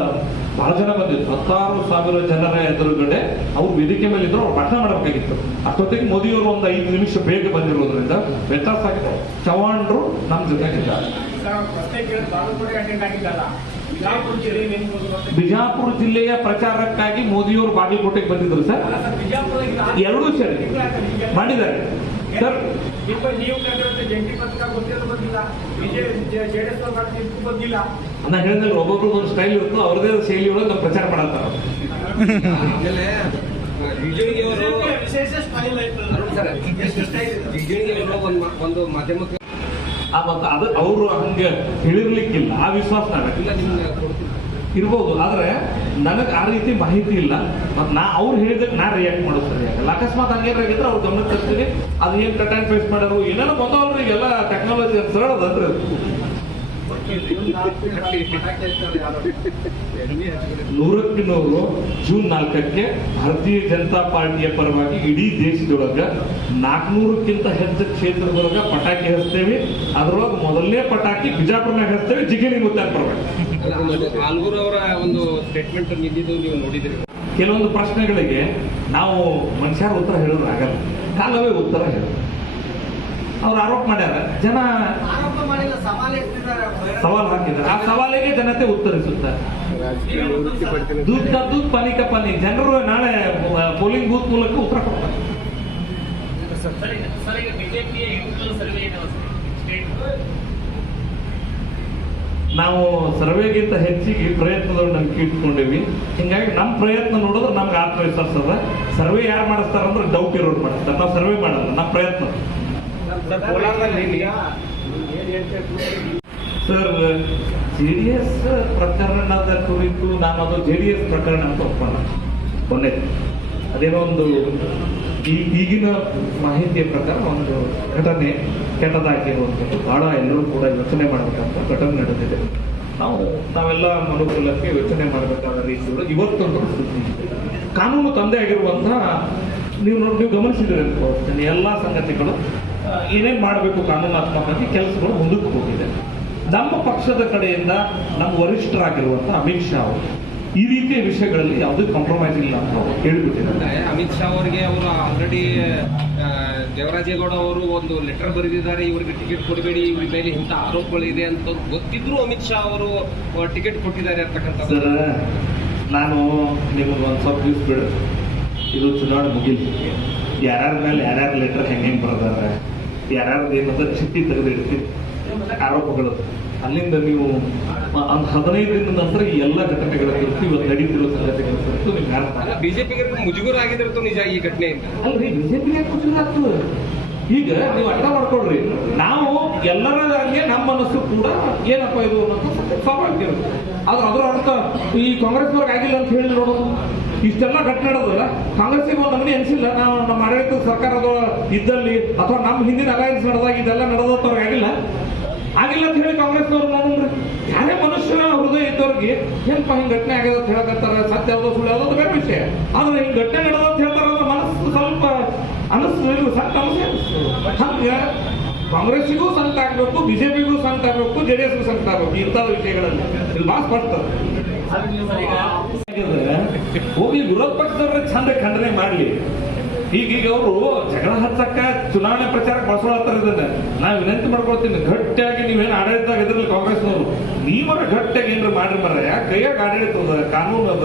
ಬಹಳ ಜನ ಬಂದಿದ್ರು. ಹತ್ತಾರು ಸಾವಿರ ಜನರ ಎದುರುಗಡೆ ಅವ್ರು ವೇದಿಕೆ ಮೇಲೆ ಇದ್ರು ಅವ್ರು ಭಾಷಣ ಮಾಡಬೇಕಾಗಿತ್ತು. ಅಷ್ಟೊತ್ತಿಗೆ ಮೋದಿಯವರು ಒಂದು ಐದು ನಿಮಿಷ ಬೇಗ ಬಂದಿರೋದ್ರಿಂದ ವ್ಯತ್ಯಾಸ ಆಗಿದೆ. ಚವಾಣರು ನಮ್ಮ ಜೊತೆಗಿದ್ದಾರೆ. ಬಿಜಾಪುರ ಜಿಲ್ಲೆಯ ಪ್ರಚಾರಕ್ಕಾಗಿ ಮೋದಿಯವರು ಬಾಗಲಕೋಟೆಗೆ ಬಂದಿದ್ರು ಸರ್. ಎರಡೂ ಸರಿ. ಮಾಡಿದ್ದಾರೆ. ಸರ್. ನೀವು ಕರೆದಿರುವಂತ ಜಂಟಿ ಪತ್ರಿಕಾ ಗೊತ್ತಿರೋದು ಬಂದಿಲ್ಲ. ಜೆಡಿಎಸ್ ಬಂದಿಲ್ಲ. ನಾ ಹೇಳಿದ್ರೆ ಒಬ್ಬೊಬ್ರು ಒಂದು ಸ್ಟೈಲ್ ಇರುತ್ತೆ ಅವ್ರದೇ ಶೈಲಿ ಒಳಗೆ ನಾವು ಪ್ರಚಾರ ಮಾಡತ್ತಾರ ಅವರು ಅವರು ಒಂದು ಒಂದು ಮಾಧ್ಯಮಕ್ಕೆ ಮತ್ತೆ ಅದು ಅವರು ಹಂಗೆ ಹೇಳಿರ್ಲಿಕ್ಕಿಲ್ಲ ಆ ವಿಶ್ವಾಸ ಇರ್ಬೋದು. ಆದ್ರೆ ನನಗೆ ಆ ರೀತಿ ಮಾಹಿತಿ ಇಲ್ಲ. ಮತ್ತೆ ನಾ ಅವ್ರು ಹೇಳಿದಕ್ಕೆ ನಾ ರಿಯಾಕ್ಟ್ ಮಾಡೋದು ಸರಿಯಾಗಲ್ಲ. ಅಕಸ್ಮಾತ್ ಹಂಗೇನಾಗಿದ್ರೆ ಅವ್ರ ಗಮನ ತರ್ತೀನಿ ಅದು ಏನ್ ಕಟ್ ಆ್ಯಂಡ್ ಫೇಸ್ ಮಾಡೋರು ಏನೇನೋ ಬಂದವ್ರಿಗೆಲ್ಲ ಟೆಕ್ನಾಲಜಿ ಅಂತ ಅದು. ನೂರಕ್ಕೆ ನೂರು ಜೂನ್ ನಾಲ್ಕಕ್ಕೆ ಭಾರತೀಯ ಜನತಾ ಪಾರ್ಟಿಯ ಪರವಾಗಿ ಇಡೀ ದೇಶದೊಳಗ ನಾಲ್ಕುನೂರಕ್ಕಿಂತ ಹೆಚ್ಚು ಕ್ಷೇತ್ರದೊಳಗ ಪಟಾಕಿ ಹಚ್ತೇವೆ. ಅದರೊಳಗೆ ಮೊದಲನೇ ಪಟಾಕಿ ಬಿಜಾಪುರನಾಗ ಹಚ್ತೇವೆ ಜಿಗಿಲಿ ಮುತ್ತಾನ್ ಪರವಾಗಿ. ಆಲ್ಗೂರ್ ಅವರ ಒಂದು ಸ್ಟೇಟ್ಮೆಂಟ್ ನಿಂತಿದ್ದು ನೀವು ನೋಡಿದ್ರಿ. ಕೆಲವೊಂದು ಪ್ರಶ್ನೆಗಳಿಗೆ ನಾವು ಮನುಷ್ಯರ ಉತ್ತರ ಹೇಳಿದ್ರೆ ಆಗಲ್ಲ. ಕಾಲವೇ ಉತ್ತರ ಹೇಳ ಅವ್ರು ಆರೋಪ ಮಾಡ್ಯಾರ, ಜನ ಸವಾಲ್ ಹಾಕಿದ್ದಾರೆ. ಆ ಸವಾಲಿಗೆ ಜನತೆ ಉತ್ತರಿಸುತ್ತಾರೆ. ದೂದ್ ಕಾ ದೂದ್ ಪಾನಿ ಜನರು ನಾಳೆ ಪೋಲಿಂಗ್ ಬೂತ್ ಮೂಲಕ ಉತ್ತರ ಕೊಡ್ತಾರೆ. ನಾವು ಸರ್ವೆಗಿಂತ ಹೆಚ್ಚಿಗೆ ಪ್ರಯತ್ನದವ್ರು ನಂಬಿಕೆ ಇಟ್ಕೊಂಡಿವಿ. ಹಿಂಗಾಗಿ ನಮ್ಮ ಪ್ರಯತ್ನ ನೋಡಿದ್ರೆ ನಮ್ಗೆ ಆತ್ಮವಿಶ್ವಾಸ ಅದ. ಸರ್ವೆ ಯಾರು ಮಾಡಿಸ್ತಾರ ಅಂದ್ರೆ ಡೌಟ್ ಇರೋರು ಮಾಡಿಸ್ತಾರೆ. ನಾವು ಸರ್ವೆ ಮಾಡಲ್ಲ ನಮ್ಮ ಪ್ರಯತ್ನ. ಸರ್ ಜೆ ಡಿ ಎಸ್ ಪ್ರಕರಣದ ಕುರಿತು ನಾನು ಅದು ಜೆ ಡಿ ಎಸ್ ಪ್ರಕರಣ ಅಂತ ಒಪ್ಪಲ್ಲ ಕೊನೆ ಅದೇನೋ ಒಂದು ಈ ಈಗಿನ ಮಾಹಿತಿಯ ಪ್ರಕಾರ ಒಂದು ಘಟನೆ ಕೆಟ್ಟದಾಗಿರುವಂಥದ್ದು ಬಹಳ ಎಲ್ಲರೂ ಕೂಡ ಯೋಚನೆ ಮಾಡಬೇಕಂತ ಘಟನೆ ನಡೆದಿದೆ. ನಾವು, ನಾವೆಲ್ಲ ಮನುಕುಲಕ್ಕೆ ಯೋಚನೆ ಮಾಡಬೇಕಾದ ರೀತಿಯಲ್ಲಿ ಇವತ್ತೊಂದು ಸ್ಥಿತಿ ಕಾನೂನು ತಂದೆ ಆಗಿರುವಂತಹ ನೀವು ನೋಡಿ, ನೀವು ಗಮನಿಸಿದ್ರೆ ಎಲ್ಲ ಸಂಗತಿಗಳು ಏನೇನ್ ಮಾಡಬೇಕು ಕಾನೂನಾತ್ಮಕವಾಗಿ ಕೆಲಸಗಳು ಮುಂದಕ್ಕೆ ಹೋಗಿದೆ. ನಮ್ಮ ಪಕ್ಷದ ಕಡೆಯಿಂದ ನಮ್ಮ ವರಿಷ್ಠರಾಗಿರುವಂಥ ಅಮಿತ್ ಶಾ ಅವರು ಈ ರೀತಿಯ ವಿಷಯಗಳಲ್ಲಿ ಯಾವುದೇ ಕಾಂಪ್ರಮೈಸ್ ಇಲ್ಲ ಅಂತ ಅವ್ರು ಹೇಳಿಬಿಟ್ಟಿದ್ದಾರೆ. ಅಮಿತ್ ಶಾ ಅವರಿಗೆ ಅವರು ಆಲ್ರೆಡಿ ದೇವರಾಜೇಗೌಡ ಅವರು ಒಂದು ಲೆಟರ್ ಬರೆದಿದ್ದಾರೆ ಇವರಿಗೆ ಟಿಕೆಟ್ ಕೊಡಬೇಡಿ ಇವ್ರ ಮೇಲೆ ಇಂಥ ಆರೋಪಗಳಿದೆ ಅಂತ ಗೊತ್ತಿದ್ರು ಅಮಿತ್ ಶಾ ಅವರು ಟಿಕೆಟ್ ಕೊಟ್ಟಿದ್ದಾರೆ ಅಂತಕ್ಕಂಥದ್ದು. ಸರ್ ನಾನು ನಿಮಗೆ ಒಂದು ಸ್ವಲ್ಪ ದಿವ್ಸ ಬಿಡು. ಇದು ಚುನಾವಣೆ ಮುಗಿಲಿ. ಯಾರ್ಯಾರ ಮೇಲೆ ಯಾರ್ಯಾರ ಲೆಟರ್ ಹೆಂಗೆ ಹೆಂಗೆ ಬರ್ದಾರ? ಯಾರ್ಯಾರ್ದು ಏನಂತ ಚಿಟ್ಟಿ ತೆಗೆದು ಇಡ್ತೀವಿ. ಆರೋಪಗಳು. ಅಲ್ಲಿಂದ ನೀವು ಒಂದು ಹದಿನೈದು ದಿನದ ನಂತರ ಈ ಎಲ್ಲ ಘಟನೆಗಳ ಕುರಿತು ಇವತ್ತು ನಡೀತಿರೋ ಸಂಗತಿಗಳ ಕುರಿತು ನಿಮ್ಗೆ ಬಿಜೆಪಿಗೆ ಮುಜುಗರ ಆಗಿದಿರ್ತು ನಿಜ ಈ ಘಟನೆಯಿಂದ? ಅಲ್ರಿ ಬಿಜೆಪಿಗೆ ಆಗ್ತದೆ? ಈಗ ನೀವು ಅರ್ಥ ಮಾಡ್ಕೊಳ್ರಿ. ನಾವು ಎಲ್ಲರಲ್ಲಿ ನಮ್ಮ ಮನಸ್ಸು ಕೂಡ ಏನಪ್ಪ ಇದು ಅನ್ನೋದು ಸ್ವಾಭಾವಿಕ ಇರುತ್ತೆ. ಆದ್ರೆ ಅದರ ಅರ್ಥ ಈ ಕಾಂಗ್ರೆಸ್ ವರ್ಗ ಆಗಿಲ್ಲ ಅಂತ ಹೇಳಿ ನೋಡೋದು ಇಷ್ಟೆಲ್ಲ ಘಟನೆ ನಡೆದಲ್ಲ ಕಾಂಗ್ರೆಸ್ಸಿಗೆ ಒಂದು ನಮಗೆ ಅನಿಸಿಲ್ಲ ನಾವು ನಮ್ಮ ಆಡಳಿತ ಸರ್ಕಾರದ ಇದ್ದಲ್ಲಿ ಅಥವಾ ನಮ್ಮ ಹಿಂದಿನ ಅಲಯನ್ಸ್ ನಡೆದಾಗ ಇದೆಲ್ಲ ನಡೆದವ್ರಿಗೆ ಆಗಿಲ್ಲ. ಆಗಿಲ್ಲ ಅಂತ ಹೇಳಿ ಕಾಂಗ್ರೆಸ್ನವ್ರು ನೋಡ್ರಿ ಯಾರೇ ಮನುಷ್ಯನ ಹೃದಯ ಇದ್ದವ್ರಿಗೆ ಏನಪ್ಪ ಹಿಂಗ್ ಘಟನೆ ಆಗ್ಯದ ಅಂತ ಹೇಳಕತ್ತಾರ ಸತ್ಯ ಯಾವುದೋ ಸುಳ್ಳು ಯಾವ್ದೋ ಬೇರೆ ವಿಷಯ. ಆದ್ರೆ ಹಿಂಗ್ ಘಟನೆ ನಡೆದ ಅಂತ ಹೇಳ್ತಾರ ಮನಸ್ಸು ಸ್ವಲ್ಪ ಅನಿಸ್ತು ಸಂತ ಹಂಗೆ ಕಾಂಗ್ರೆಸ್ಸಿಗೂ ಸಂತ ಆಗ್ಬೇಕು ಬಿಜೆಪಿಗೂ ಸಂತ ಆಗ್ಬೇಕು ಜೆ ಡಿ ಎಸ್ಗೂ ಸಂತ ಆಗ್ಬೇಕು ಇಂಥ ವಿಷಯಗಳಲ್ಲಿ. ಇಲ್ಲಿ ಮಾಸ್ ಬರ್ತದೆ ಹೋಗಿ ವಿರೋಧ ಪಕ್ಷದವ್ರ ಚಂದ ಖಂಡನೆ ಮಾಡ್ಲಿ. ಈಗೀಗ ಅವರು ಜಗಳ ಹತ್ತಕ್ಕ ಚುನಾವಣೆ ಪ್ರಚಾರಕ್ಕೆ ಬಳಸ್ಕೊಳತ್ತಾರ ಇದನ್ನ ನಾ ವಿನಂತಿ ಮಾಡ್ಕೊಳ್ತೀನಿ ಗಟ್ಟಿಯಾಗಿ ನೀವೇನು ಆಡಳಿತ ಇದ್ರಲ್ಲಿ ಕಾಂಗ್ರೆಸ್ನವರು, ನೀವರ ಗಟ್ಟಿಯಾಗಿ ಏನ್ರ ಮಾಡ್ರಿ ಮರ ಕೈಯಾಗ ಆಡಳಿತ ಅದ, ಕಾನೂನು ಅದ?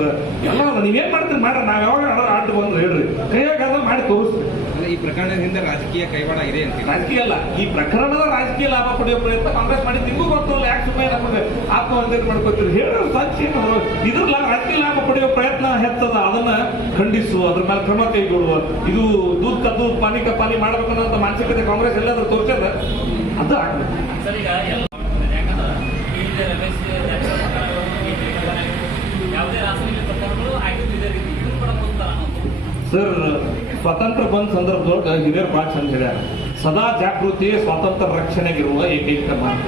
ಎಲ್ಲ ಅದ. ನೀವೇನ್ ಮಾಡ್ತೀರಿ ಮಾಡ್ರಿ ನಾವ್ ಯಾವಾಗ ಆಟ ಬಂದ್ರೆ ಹೇಳ್ರಿ. ಕೈಯಾಗ ಅದ ಮಾಡಿ ತೋರಿಸ್ರಿ. ಈ ಪ್ರಕರಣದ ಹಿಂದೆ ರಾಜಕೀಯ ಕೈವಾಡ ಇದೆ ಅಂತ ರಾಜಕೀಯ ಅಲ್ಲ. ಈ ಪ್ರಕರಣದ ರಾಜಕೀಯ ಲಾಭ ಪಡೆಯುವ ಪ್ರಯತ್ನ ಕಾಂಗ್ರೆಸ್ ಮಾಡಿ ನಿಮಗೂ ಗೊತ್ತಲ್ಲ ಯಾಕೆ ಸುಮ್ಮನೆ ನಮಗೆ ಆತ್ಮಹತ್ಯೆ ಮಾಡ್ಕೋತೀರಿ? ಹೇಳಿ ಸಾಕ್ಷಿ ಇದ್ರಲ್ಲ ಇದ್ರ ರಾಜಕೀಯ ಲಾಭ ಪಡೆಯುವ ಪ್ರಯತ್ನ ಹೆಚ್ಚದ? ಅದನ್ನ ಖಂಡಿಸುವ ಅದ್ರ ಮೇಲೆ ಕ್ರಮ ಕೈಗೊಳ್ಳುವ. ಇದು ದೂದ್ ಕದ್ದು ದೂದ್ ಪಾನಿ ಕ ಪಾನಿ ಮಾಡ್ಬೇಕನ್ನೋ ಮಾನಸಿಕತೆ ಕಾಂಗ್ರೆಸ್ ಎಲ್ಲಾದ್ರೂ ತೋರಿಸದ ಅದು ಆಗ್ಬೇಕು. ಯಾವುದೇ ರಾಸಾಯನಿಕ ರೀತಿ ಇದು ಕೂಡ ಸರ್ ಸ್ವಾತಂತ್ರ್ಯ ಬಂದ ಸಂದರ್ಭದೊಳಗೆ ಹಿರಿಯರು ಭಾಳ ಚಂದ ಹೇಳ್ಯಾರ. ಸದಾ ಜಾಗೃತಿ ಸ್ವಾತಂತ್ರ್ಯ ರಕ್ಷಣೆಗಿರುವ ಏಕೈಕ ಮಾರ್ಗ.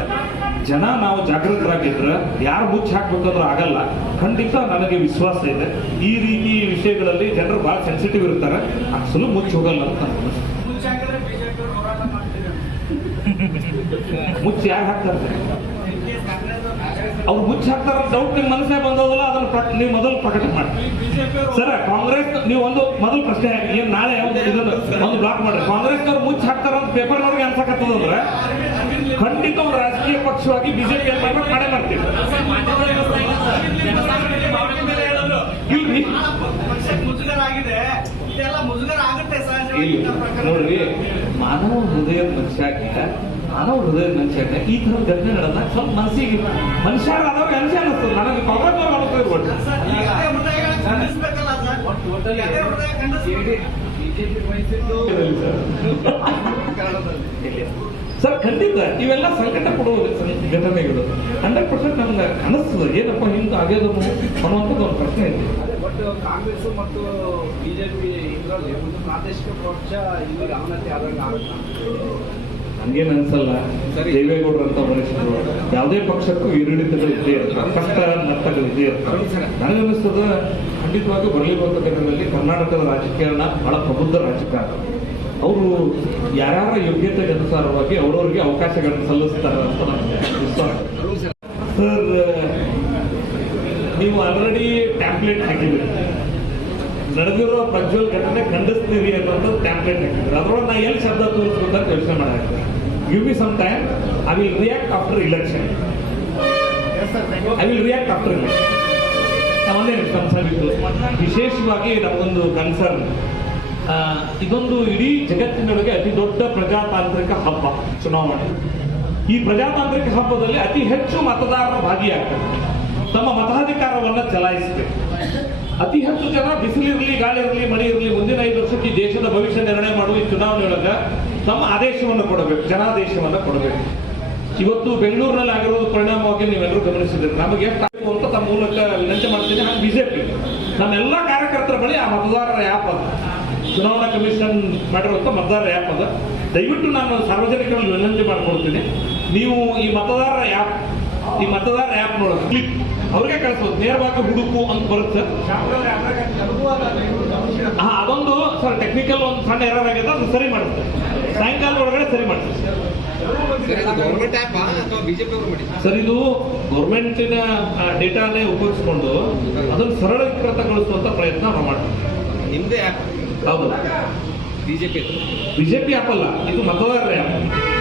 ಜನ ನಾವು ಜಾಗೃತರಾಗಿದ್ರೆ ಯಾರು ಮುಚ್ಚಿ ಹಾಕ್ಬೇಕಂದ್ರೆ ಆಗಲ್ಲ. ಖಂಡಿತ ನನಗೆ ವಿಶ್ವಾಸ ಇದೆ. ಈ ರೀತಿ ವಿಷಯಗಳಲ್ಲಿ ಜನರು ಭಾಳ ಸೆನ್ಸಿಟಿವ್ ಇರ್ತಾರೆ. ಅಸಲು ಮುಚ್ಚಿ ಹೋಗಲ್ಲ ಅಂತ ಮುಚ್ಚಿ ಯಾರು ಹಾಕ್ತಾರೆ? ಅವ್ರು ಮುಚ್ಚಿ ಹಾಕ್ತಾರ ಡೌಟ್ ನಿಮ್ ಮನಸ್ಸೇ ಬಂದೋದಲ್ಲ ಅದನ್ನ ನೀವು ಮೊದಲು ಪ್ರಕಟ ಮಾಡಿ. ಸರ್ ಕಾಂಗ್ರೆಸ್ ನೀವು ಒಂದು ಮೊದಲು ಪ್ರಶ್ನೆ ಏನ್ ನಾಳೆ ಒಂದು ಬ್ಲಾಕ್ ಮಾಡ್ರಿ ಕಾಂಗ್ರೆಸ್ನವ್ರು ಮುಚ್ಚಿ ಹಾಕ್ತಾರ ಅಂತ ಪೇಪರ್ನವ್ರಿಗೆ ಅನ್ಸಕತ್ತದಂದ್ರೆ ಖಂಡಿತ ಒಂದು ರಾಜಕೀಯ ಪಕ್ಷವಾಗಿ ಬಿಜೆಪಿ ಏನ್ ಮಾಡ್ಬೇಕು ಮಾಡೇ ಮಾಡ್ತೀವಿ. ಇಲ್ರಿ. ನೋಡ್ರಿ ಮಾನವ ಹೃದಯದ ಮನುಷ್ಯಾಗ ಮಾನವ ಹೃದಯ ಮನುಷ್ಯ ಈ ತರ ಘಟನೆ ನಡೆದಾಗ ಸ್ವಲ್ಪ ಮನಸ್ಸಿಗೆ ಮನುಷ್ಯರ ಮನುಷ್ಯ ಅನ್ನಿಸ್ತದೆ ನನಗೆ ಕಾಂಗ್ರೆಸ್ ಅವ್ರು ಅನಿಸ್ತದೆ ಒಟ್ಟು ಸರ್, ಖಂಡಿತ ಇವೆಲ್ಲ ಸಂಕಟ ಕೊಡುವ ಘಟನೆಗಳು. ಹಂಡ್ರೆಡ್ ಪರ್ಸೆಂಟ್ ನಮ್ಗೆ ಅನಿಸ್ತದೆ ಏನಪ್ಪ ಹಿಂಗೆ ಆಗ್ಯೋದು ಅನ್ನುವಂಥದ್ದು ಒಂದು ಪ್ರಶ್ನೆ ಇದೆ. ಅದೇ ಬಟ್ ಕಾಂಗ್ರೆಸ್ ಮತ್ತು ಬಿಜೆಪಿ ಇದರಲ್ಲಿ ಒಂದು ಪ್ರಾದೇಶಿಕ ಪಕ್ಷ ಇಲ್ಲಿ ಅವನತಿ ಆದಂಗೆ ಆಗುತ್ತೆ ಹಂಗೇನು ಅನ್ಸಲ್ಲ ದೇವೇಗೌಡರು ಅಂತ ಮನುಷ್ಯರು ಯಾವುದೇ ಪಕ್ಷಕ್ಕೂ ಈರುಡಿತಗಳು ಇದ್ದೇ ಇರ್ತಾರೆ ಕಷ್ಟ ನಷ್ಟಗಳು ಇದ್ದೇ ಇರ್ತಾರೆ ನನಗನ್ನಿಸ್ತದ ಖಂಡಿತವಾಗಿ ಬರಲಿ ದಿನಗಳಲ್ಲಿ ಕರ್ನಾಟಕದ ರಾಜಕೀಯನ ಬಹಳ ಪ್ರಬುದ್ಧ ರಾಜಕಾರಣ. ಅವರು ಯಾರ್ಯಾರ ಯೋಗ್ಯತೆಗೆ ಅನುಸಾರವಾಗಿ ಅವರವರಿಗೆ ಅವಕಾಶಗಳನ್ನು ಸಲ್ಲಿಸ್ತಾರೆ ಅಂತ ನನಗೆ ವಿಶ್ವಾಸ ಸರ್. ನೀವು ಆಲ್ರೆಡಿ ಟ್ಯಾಂಪ್ಲೆಟ್ ಹಾಕಿದ್ದೀರಿ. ನಡೆದಿರೋ ಪ್ರಜ್ವಲ್ ಘಟನೆ ಖಂಡಿಸ್ತೀರಿ ಅನ್ನೋದು ಟ್ಯಾಂಪ್ಲೆಟ್ ಹಾಕಿದ್ರು. ಅದ್ರೊಳಗೆ ನಾ ಎಲ್ಲಿ ಶಬ್ದ ತೋರಿಸ್ಬೇಕಂತ ಯೋಚನೆ ಮಾಡಾಕ್ತೀನಿ give me some time I will react after election I will react after election ಒಂದೇ ನಿಮಿಷ ಇತ್ತು ವಿಶೇಷವಾಗಿ ನಮಗೊಂದು ಕನ್ಸರ್ನ್ ಇದೊಂದು ಇಡೀ ಜಗತ್ತಿನೊಳಗೆ ಅತಿ ದೊಡ್ಡ ಪ್ರಜಾತಾಂತ್ರಿಕ ಹಬ್ಬ ಚುನಾವಣೆ. ಈ ಪ್ರಜಾತಾಂತ್ರಿಕ ಹಬ್ಬದಲ್ಲಿ ಅತಿ ಹೆಚ್ಚು ಮತದಾರರು ಭಾಗಿಯಾಗ್ತಾರೆ. ತಮ್ಮ ಮತಾಧಿಕಾರವನ್ನು ಚಲಾಯಿಸಬೇಕು. ಅತಿ ಹೆಚ್ಚು ಜನ ಬಿಸಿಲಿರಲಿ ಗಾಳಿ ಇರಲಿ, ಮಳೆ ಇರಲಿ, ಮುಂದಿನ ಐದು ವರ್ಷಕ್ಕೆ ದೇಶದ ಭವಿಷ್ಯ ನಿರ್ಣಯ ಮಾಡುವ ಈ ಚುನಾವಣೆಯೊಳಗ ತಮ್ಮ ಆದೇಶವನ್ನು ಕೊಡಬೇಕು, ಜನಾದೇಶವನ್ನು ಕೊಡಬೇಕು. ಇವತ್ತು ಬೆಂಗಳೂರಿನಲ್ಲಿ ಆಗಿರೋದು ಪರಿಣಾಮವಾಗಿ ನೀವೆಲ್ಲರೂ ಗಮನಿಸಿದ್ರೆ. ನಮಗೆ ಅಂತ ತಮ್ಮ ಮೂಲಕ ವಿನಂತಿ ಮಾಡ್ತೀನಿ ಹಾಗೆ ಬಿಜೆಪಿ ನಮ್ಮೆಲ್ಲ ಕಾರ್ಯಕರ್ತರ ಬಳಿ ಆ ಮತದಾರರ ಆ್ಯಪ್ ಅದ. ಚುನಾವಣಾ ಕಮಿಷನ್ ಮಾಡಿರುವಂಥ ಮತದಾರರ ಆ್ಯಪ್ ಅದ. ದಯವಿಟ್ಟು ನಾನು ಸಾರ್ವಜನಿಕರಲ್ಲಿ ವಿನಂತಿ ಮಾಡ್ಕೊಳ್ತೀನಿ. ನೀವು ಈ ಮತದಾರರ ಆ್ಯಪ್ ಈ ಮತದಾರರ ಆ್ಯಪ್ ನೋಡೋದು ಕ್ಲಿಕ್ ಅವ್ರಿಗೆ ಕಳಿಸ್ಬೋದು ನೇರವಾಗಿ ಹುಡುಕು ಅಂತ ಬರುತ್ತೆ. ಹಾ ಅದೊಂದು ಸರ್ ಟೆಕ್ನಿಕಲ್ ಒಂದು ಸಣ್ಣ ಎರರ್ ಆಗಿದೆ ಅದು ಸರಿ ಮಾಡುತ್ತೆ ಸಾಯಂಕಾಲ ಒಳಗಡೆ ಸರಿ ಮಾಡುತ್ತೆ ಸರ್ ಇದು ಗೌರ್ಮೆಂಟಿನ ಡೇಟಾನೇ ಉಪಯೋಗಿಸ್ಕೊಂಡು ಅದನ್ನು ಸರಳೀಕೃತಗೊಳಿಸುವಂತ ಪ್ರಯತ್ನ ನಾವು ಮಾಡ್ತೀವಿ ನಿಮ್ದೇ ಆ್ಯಪ್ ಹೌದು. ಬಿಜೆಪಿ ಬಿಜೆಪಿ ಆ್ಯಪ್ ಅಲ್ಲ ಇದು ಮತದಾರರ ಆ್ಯಪ್